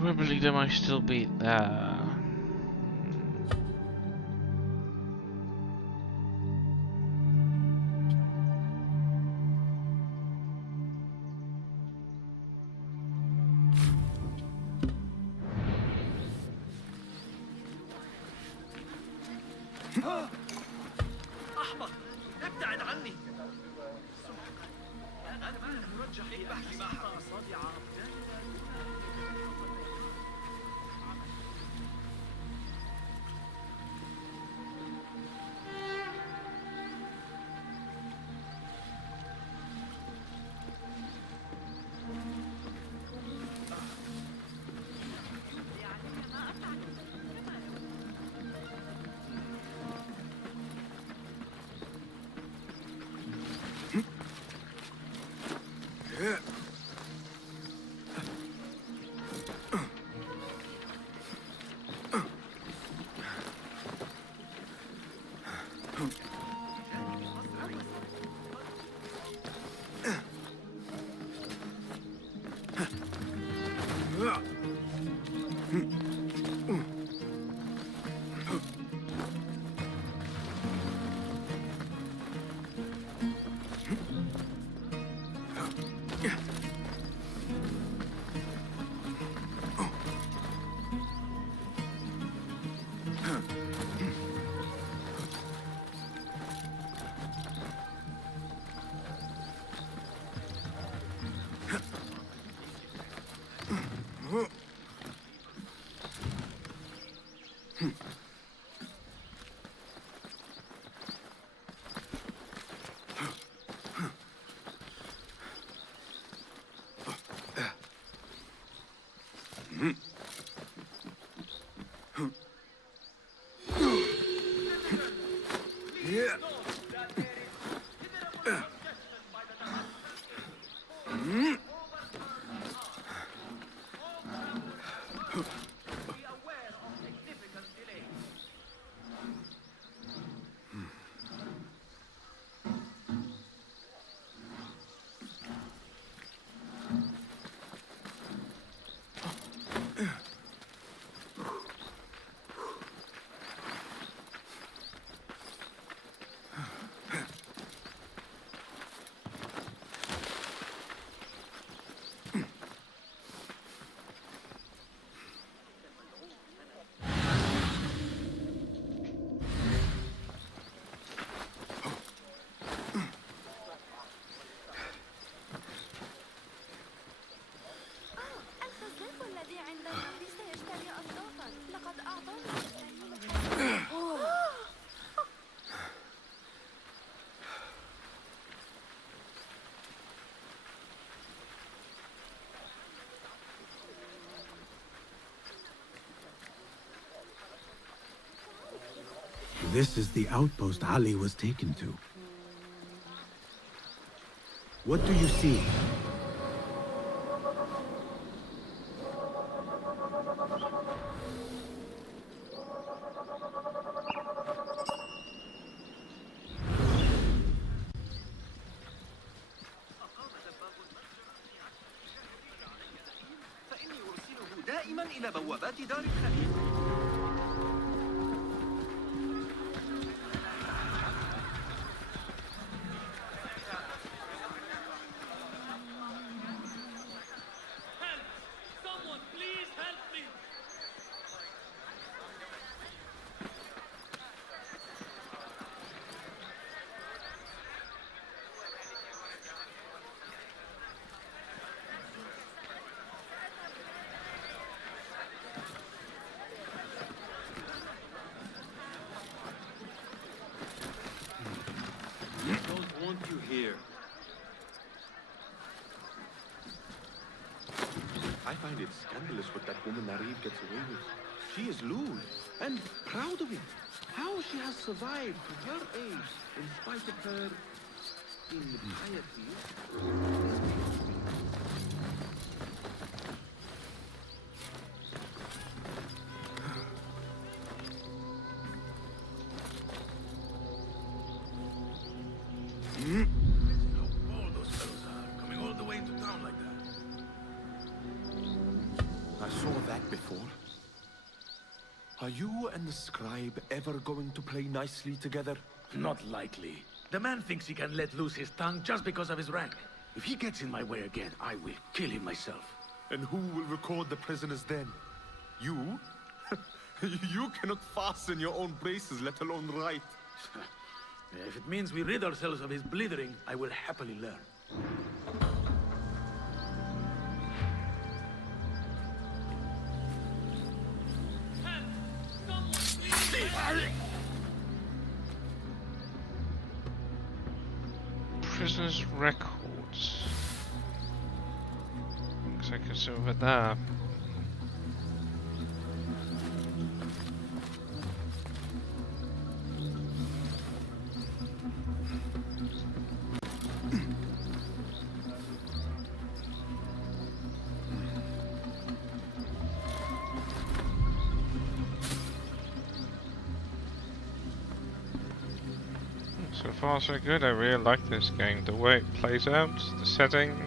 Probably they might still be there. أحمق ابتعد عني أنا مرجح اذبح لما أصابع This is the outpost Ali was taken to. What do you see? فإني أرسله دائما إلى بوابات دار الخليفة. I find it scandalous what that woman Narib gets away with. She is lewd and proud of it. How she has survived to her age in spite of her impiety is beyond me. How bold those fellows are, coming all the way into town like that. I saw that before. Are you and the scribe ever going to play nicely together? Not likely. The man thinks he can let loose his tongue just because of his rank. If he gets in my way again, I will kill him myself. And who will record the prisoners then? You? You cannot fasten your own braces, let alone write. If it means we rid ourselves of his blithering, I will happily learn. Prisoners' records. Looks like it's over there. So far so good. I really like this game. The way it plays out, the setting,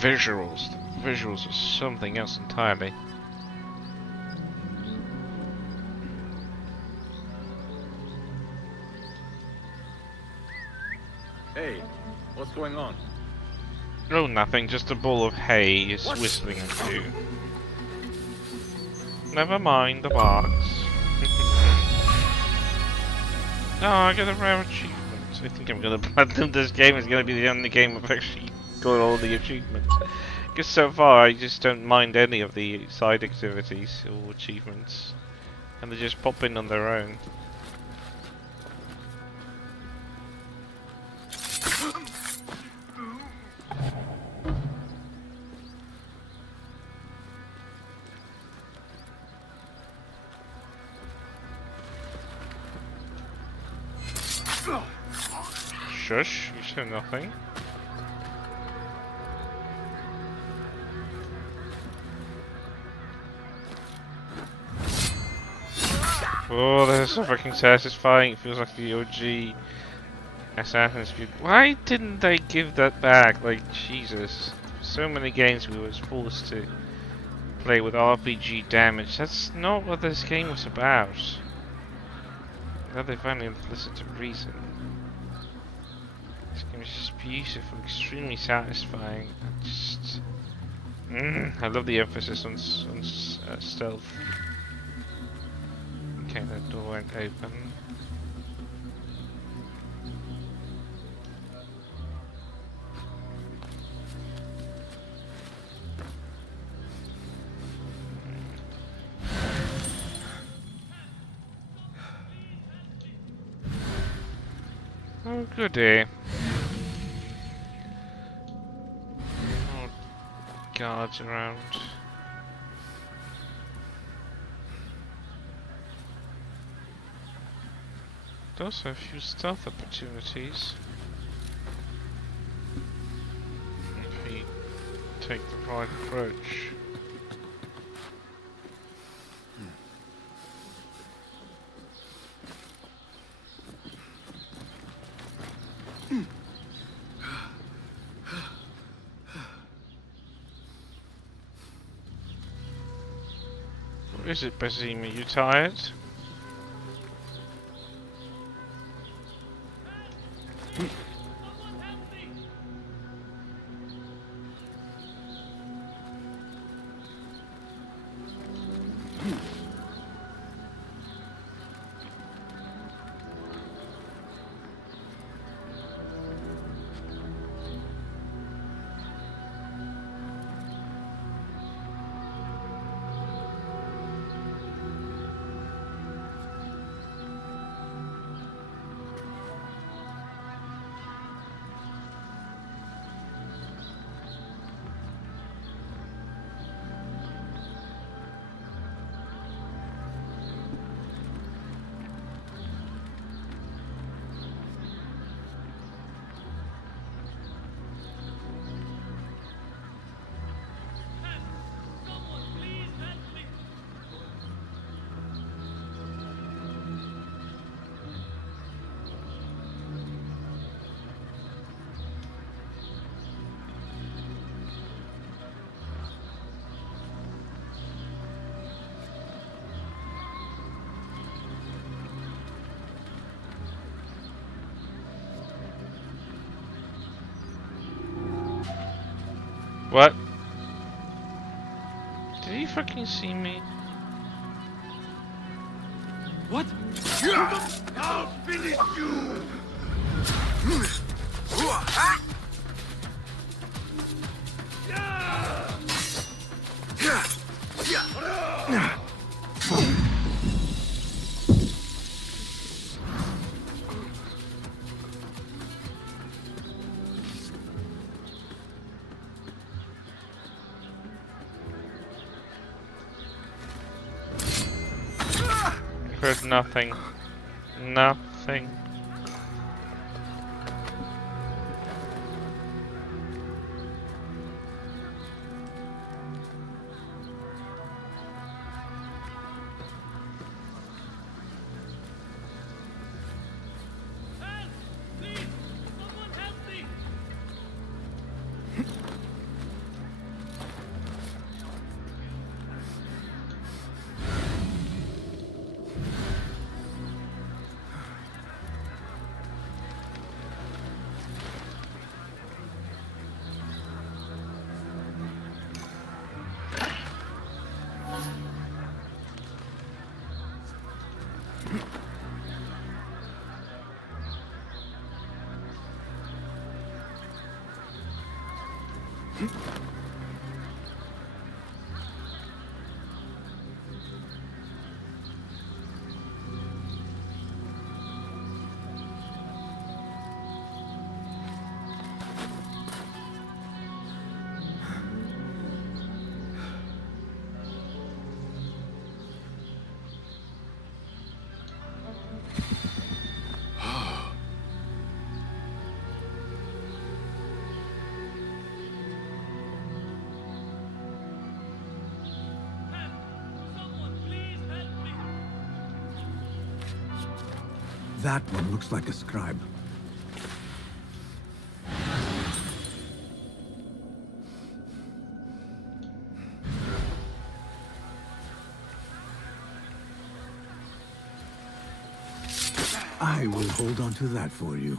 visuals. The visuals are something else entirely. Hey, what's going on? Oh, nothing. Just a ball of hay is whistling at you. Never mind the box. Oh, I got a rare achievement. I think I'm gonna platinum this game. It's gonna be the only game I've actually got all the achievements. Because so far I just don't mind any of the side activities or achievements. And they just pop in on their own. Shush, you said nothing. Oh, this is so freaking satisfying. It feels like the OG Assassin's Creed. Why didn't they give that back? Like, Jesus. So many games we was forced to play with RPG damage. That's not what this game was about. Now they finally listened to reason. This game is just beautiful, extremely satisfying. I love the emphasis on stealth. Okay, that door won't open. Oh, goody. Oh, guards around. Also a few stealth opportunities. If we take the right approach. What is it, Bazima? You tired? What? Did he fucking see me? What? I'll finish you! Heard nothing. Nothing. That one looks like a scribe. I will hold on to that for you.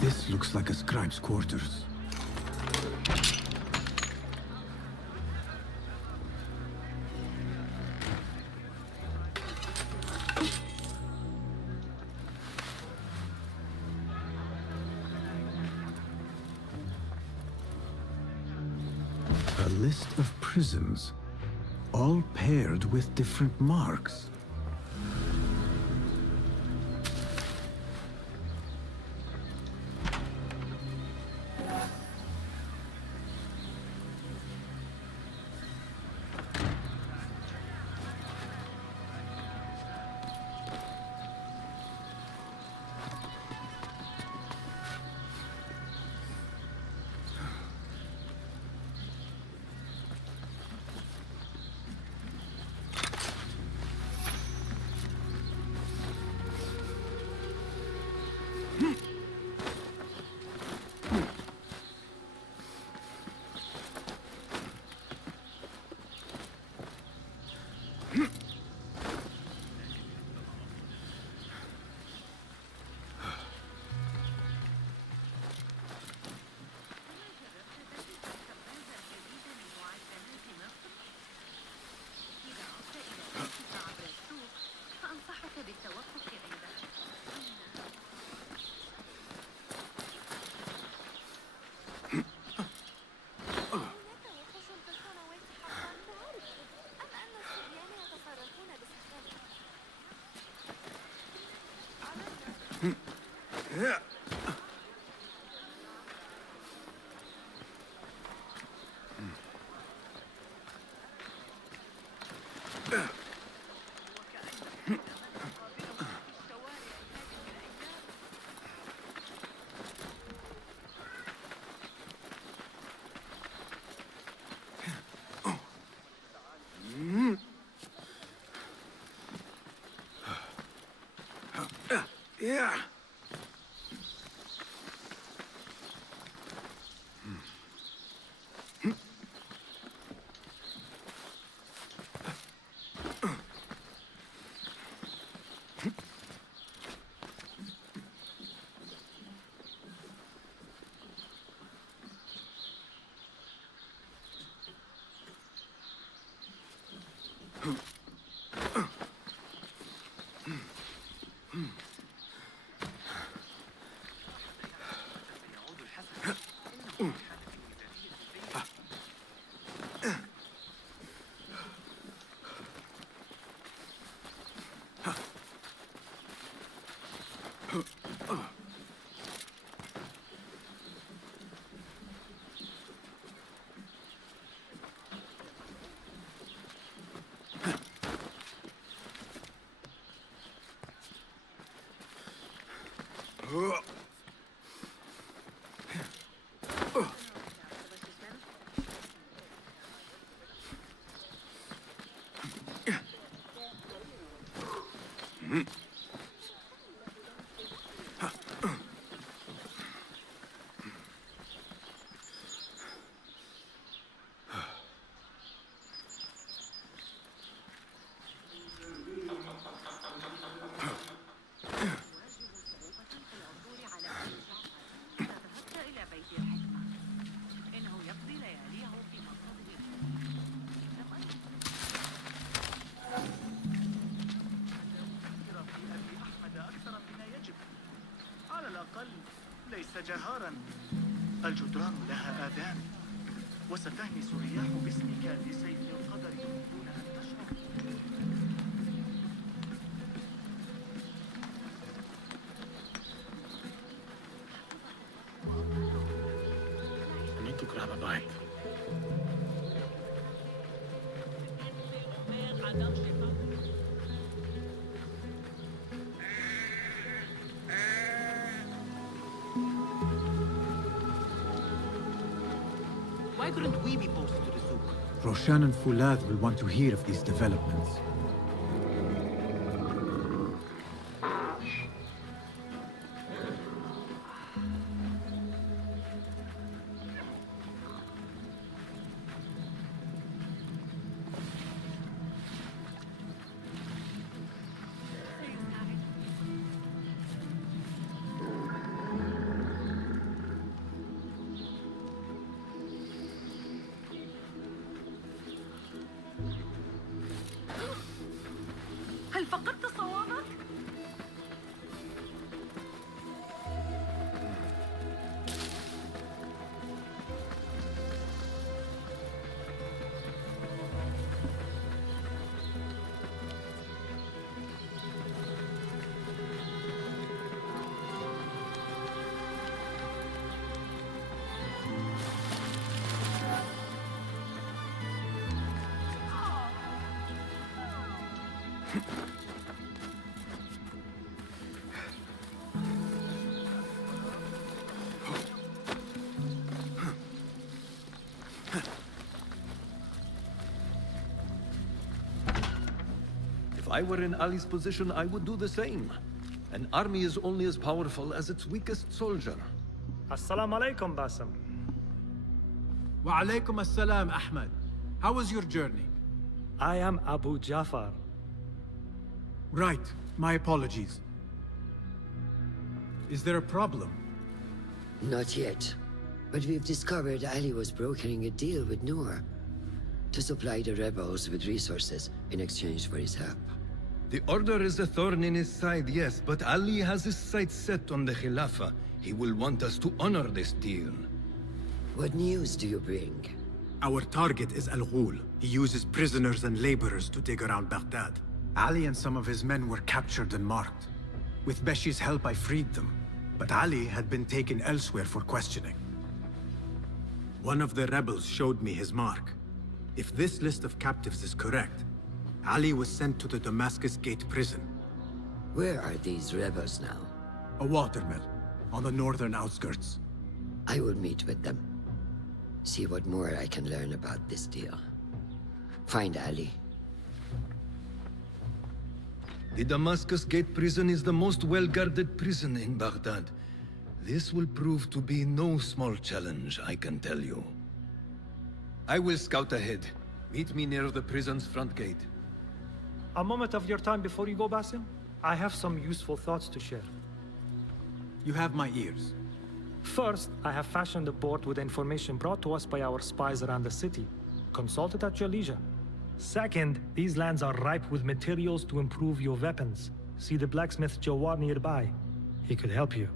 This looks like a scribe's quarters. A list of prisons, all paired with different marks. Yeah. ليس جهارا. الجدران لها آذان، وستهمس الرياح باسمك لسيف القدر دون أن تشعر. I need to grab a bite. Why couldn't we be posted to the souk? Roshan and Fulad will want to hear of these developments. هل فقدت صوابك؟ If I were in Ali's position, I would do the same. An army is only as powerful as its weakest soldier. Assalamu alaikum, Basim. Wa alaikum assalam, Ahmed. How was your journey? I am Abu Jafar. Right. My apologies. Is there a problem? Not yet. But we've discovered Ali was brokering a deal with Noor to supply the rebels with resources in exchange for his help. The Order is a thorn in his side, yes, but Ali has his sights set on the Khilafah. He will want us to honor this deal. What news do you bring? Our target is Al Ghul. He uses prisoners and laborers to dig around Baghdad. Ali and some of his men were captured and marked. With Beshi's help, I freed them. But Ali had been taken elsewhere for questioning. One of the rebels showed me his mark. If this list of captives is correct, Ali was sent to the Damascus Gate prison. Where are these rebels now? A watermill, on the northern outskirts. I will meet with them. See what more I can learn about this deal. Find Ali. The Damascus Gate prison is the most well-guarded prison in Baghdad. This will prove to be no small challenge, I can tell you. I will scout ahead. Meet me near the prison's front gate. A moment of your time before you go, Basim. I have some useful thoughts to share. You have my ears. First, I have fashioned a board with information brought to us by our spies around the city. Consult it at your leisure. Second, these lands are ripe with materials to improve your weapons. See the blacksmith Jawar nearby. He could help you.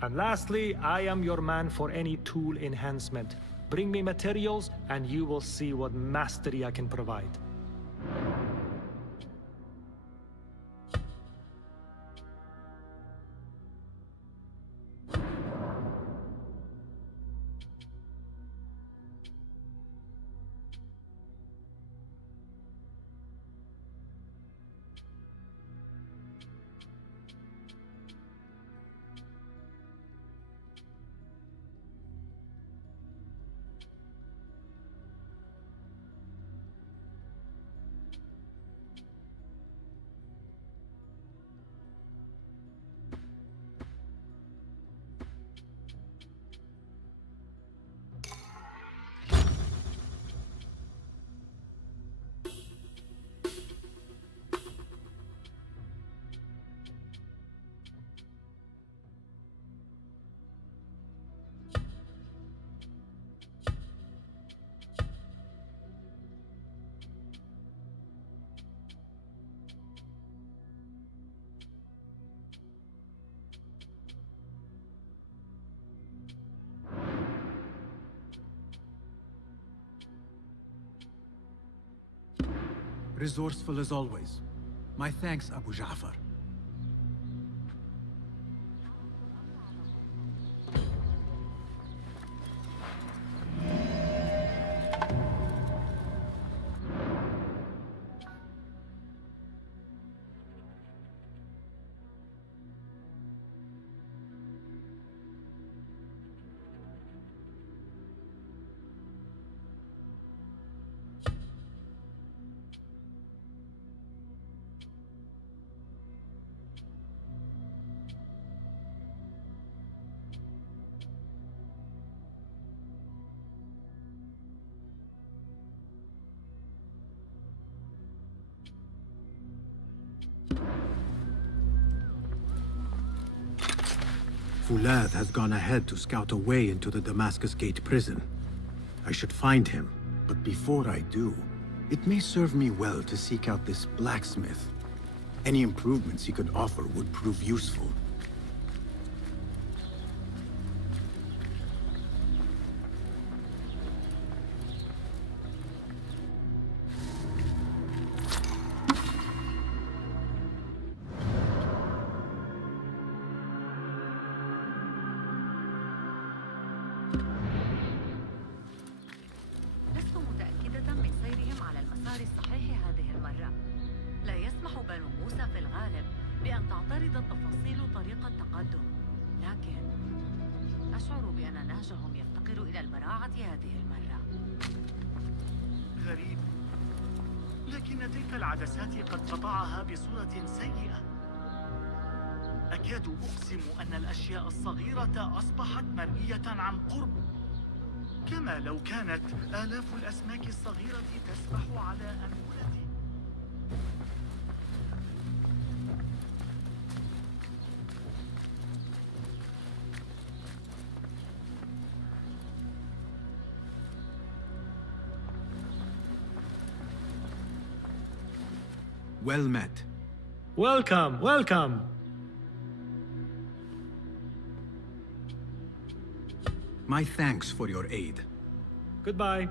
And lastly, I am your man for any tool enhancement. Bring me materials, and you will see what mastery I can provide. Resourceful as always. My thanks, Abu Ja'far. Fulath has gone ahead to scout a way into the Damascus Gate prison. I should find him, but before I do, it may serve me well to seek out this blacksmith. Any improvements he could offer would prove useful. غريب، لكن تلك العدسات قد قطعها بصورة سيئة. أكاد أقسم أن الأشياء الصغيرة أصبحت مرئية عن قرب، كما لو كانت آلاف الأسماك الصغيرة تسبح على أنفلتي. Well met. Welcome, welcome. My thanks for your aid. Goodbye.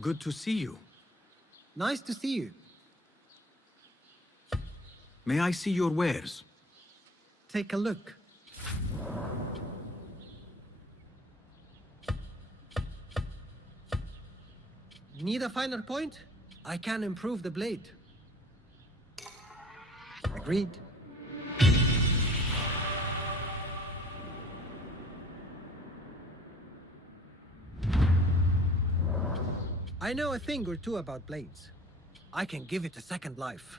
Good to see you. Nice to see you. May I see your wares? Take a look. Need a finer point? I can improve the blade. Agreed. I know a thing or two about blades. I can give it a second life.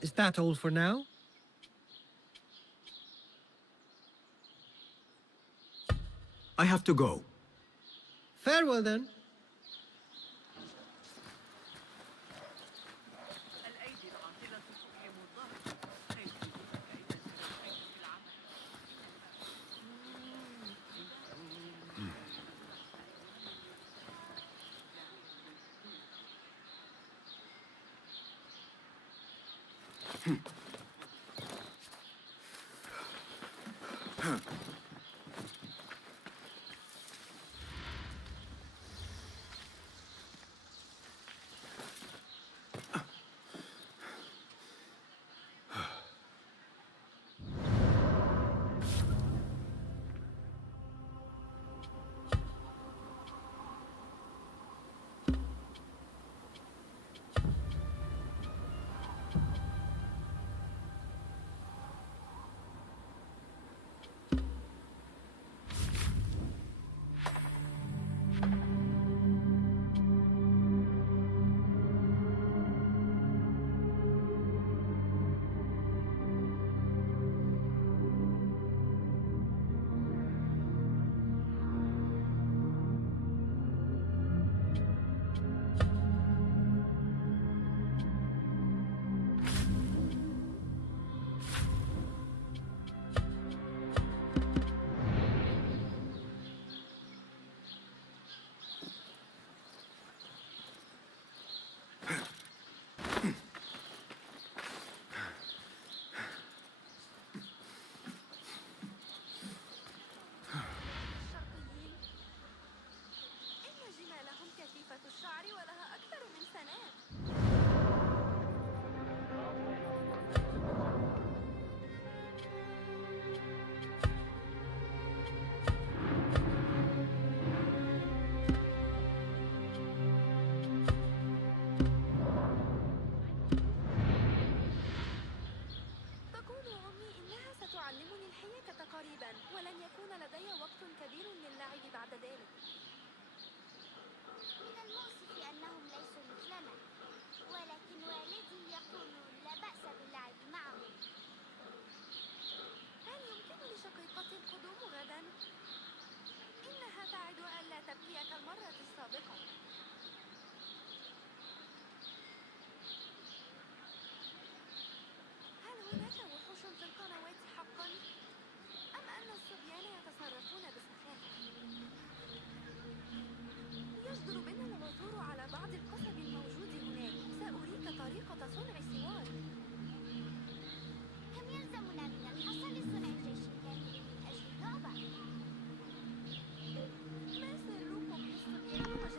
Is that all for now? I have to go. Farewell then.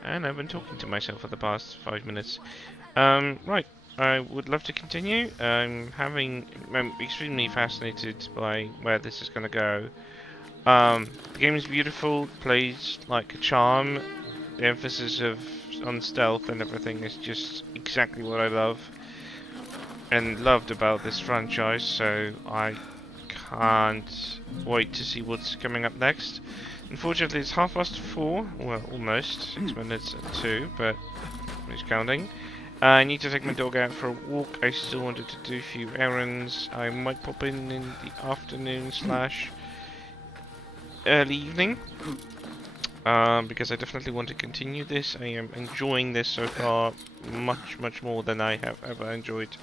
And I've been talking to myself for the past 5 minutes. Right, I would love to continue. I'm extremely fascinated by where this is going to go. The game is beautiful, plays like a charm. The emphasis on stealth and everything is just exactly what I love and loved about this franchise, so I can't wait to see what's coming up next. Unfortunately, it's 4:30, well, almost 6 minutes at 2, but who's counting? I need to take my dog out for a walk. I still wanted to do a few errands. I might pop in the afternoon / early evening, because I definitely want to continue this. I am enjoying this so far much more than I have ever enjoyed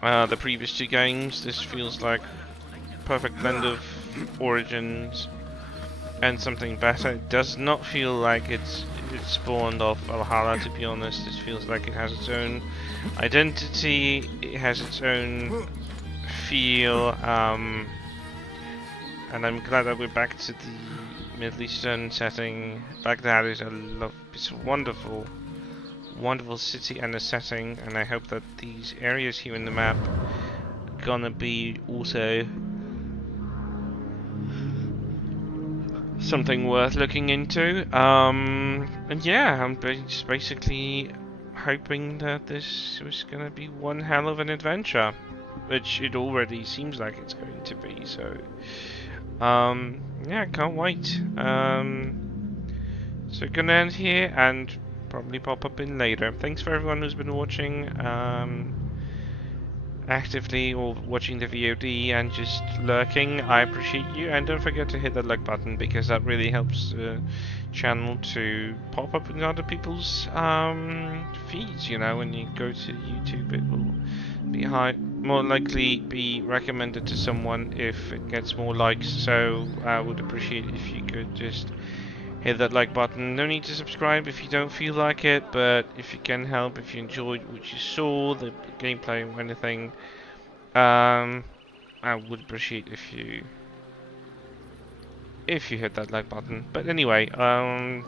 the previous 2 games. This feels like a perfect blend of Origins and something better. It does not feel like it's spawned off Valhalla, to be honest. It feels like it has its own identity, it has its own feel, and I'm glad that we're back to the Middle Eastern setting. Baghdad is it's a wonderful, wonderful city and a setting, and I hope that these areas here in the map are gonna be also something worth looking into. And yeah, I'm just basically hoping that this was gonna be one hell of an adventure, which it already seems like it's going to be. So, yeah, can't wait. So gonna end here and probably pop up in later. Thanks for everyone who's been watching. Actively or watching the VOD and just lurking. I appreciate you, and don't forget to hit that like button because that really helps the channel to pop up in other people's feeds. You know, when you go to YouTube, it will be more likely be recommended to someone if it gets more likes. So I would appreciate if you could just hit that like button. No need to subscribe if you don't feel like it, but if you can help, if you enjoyed what you saw, the gameplay or anything, I would appreciate if you hit that like button. But anyway, gonna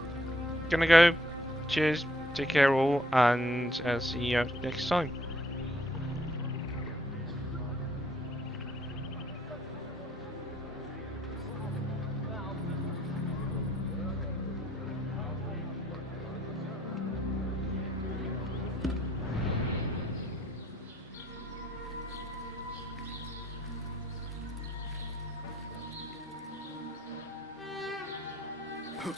go. Cheers, take care all, and I'll see you next time. Huh.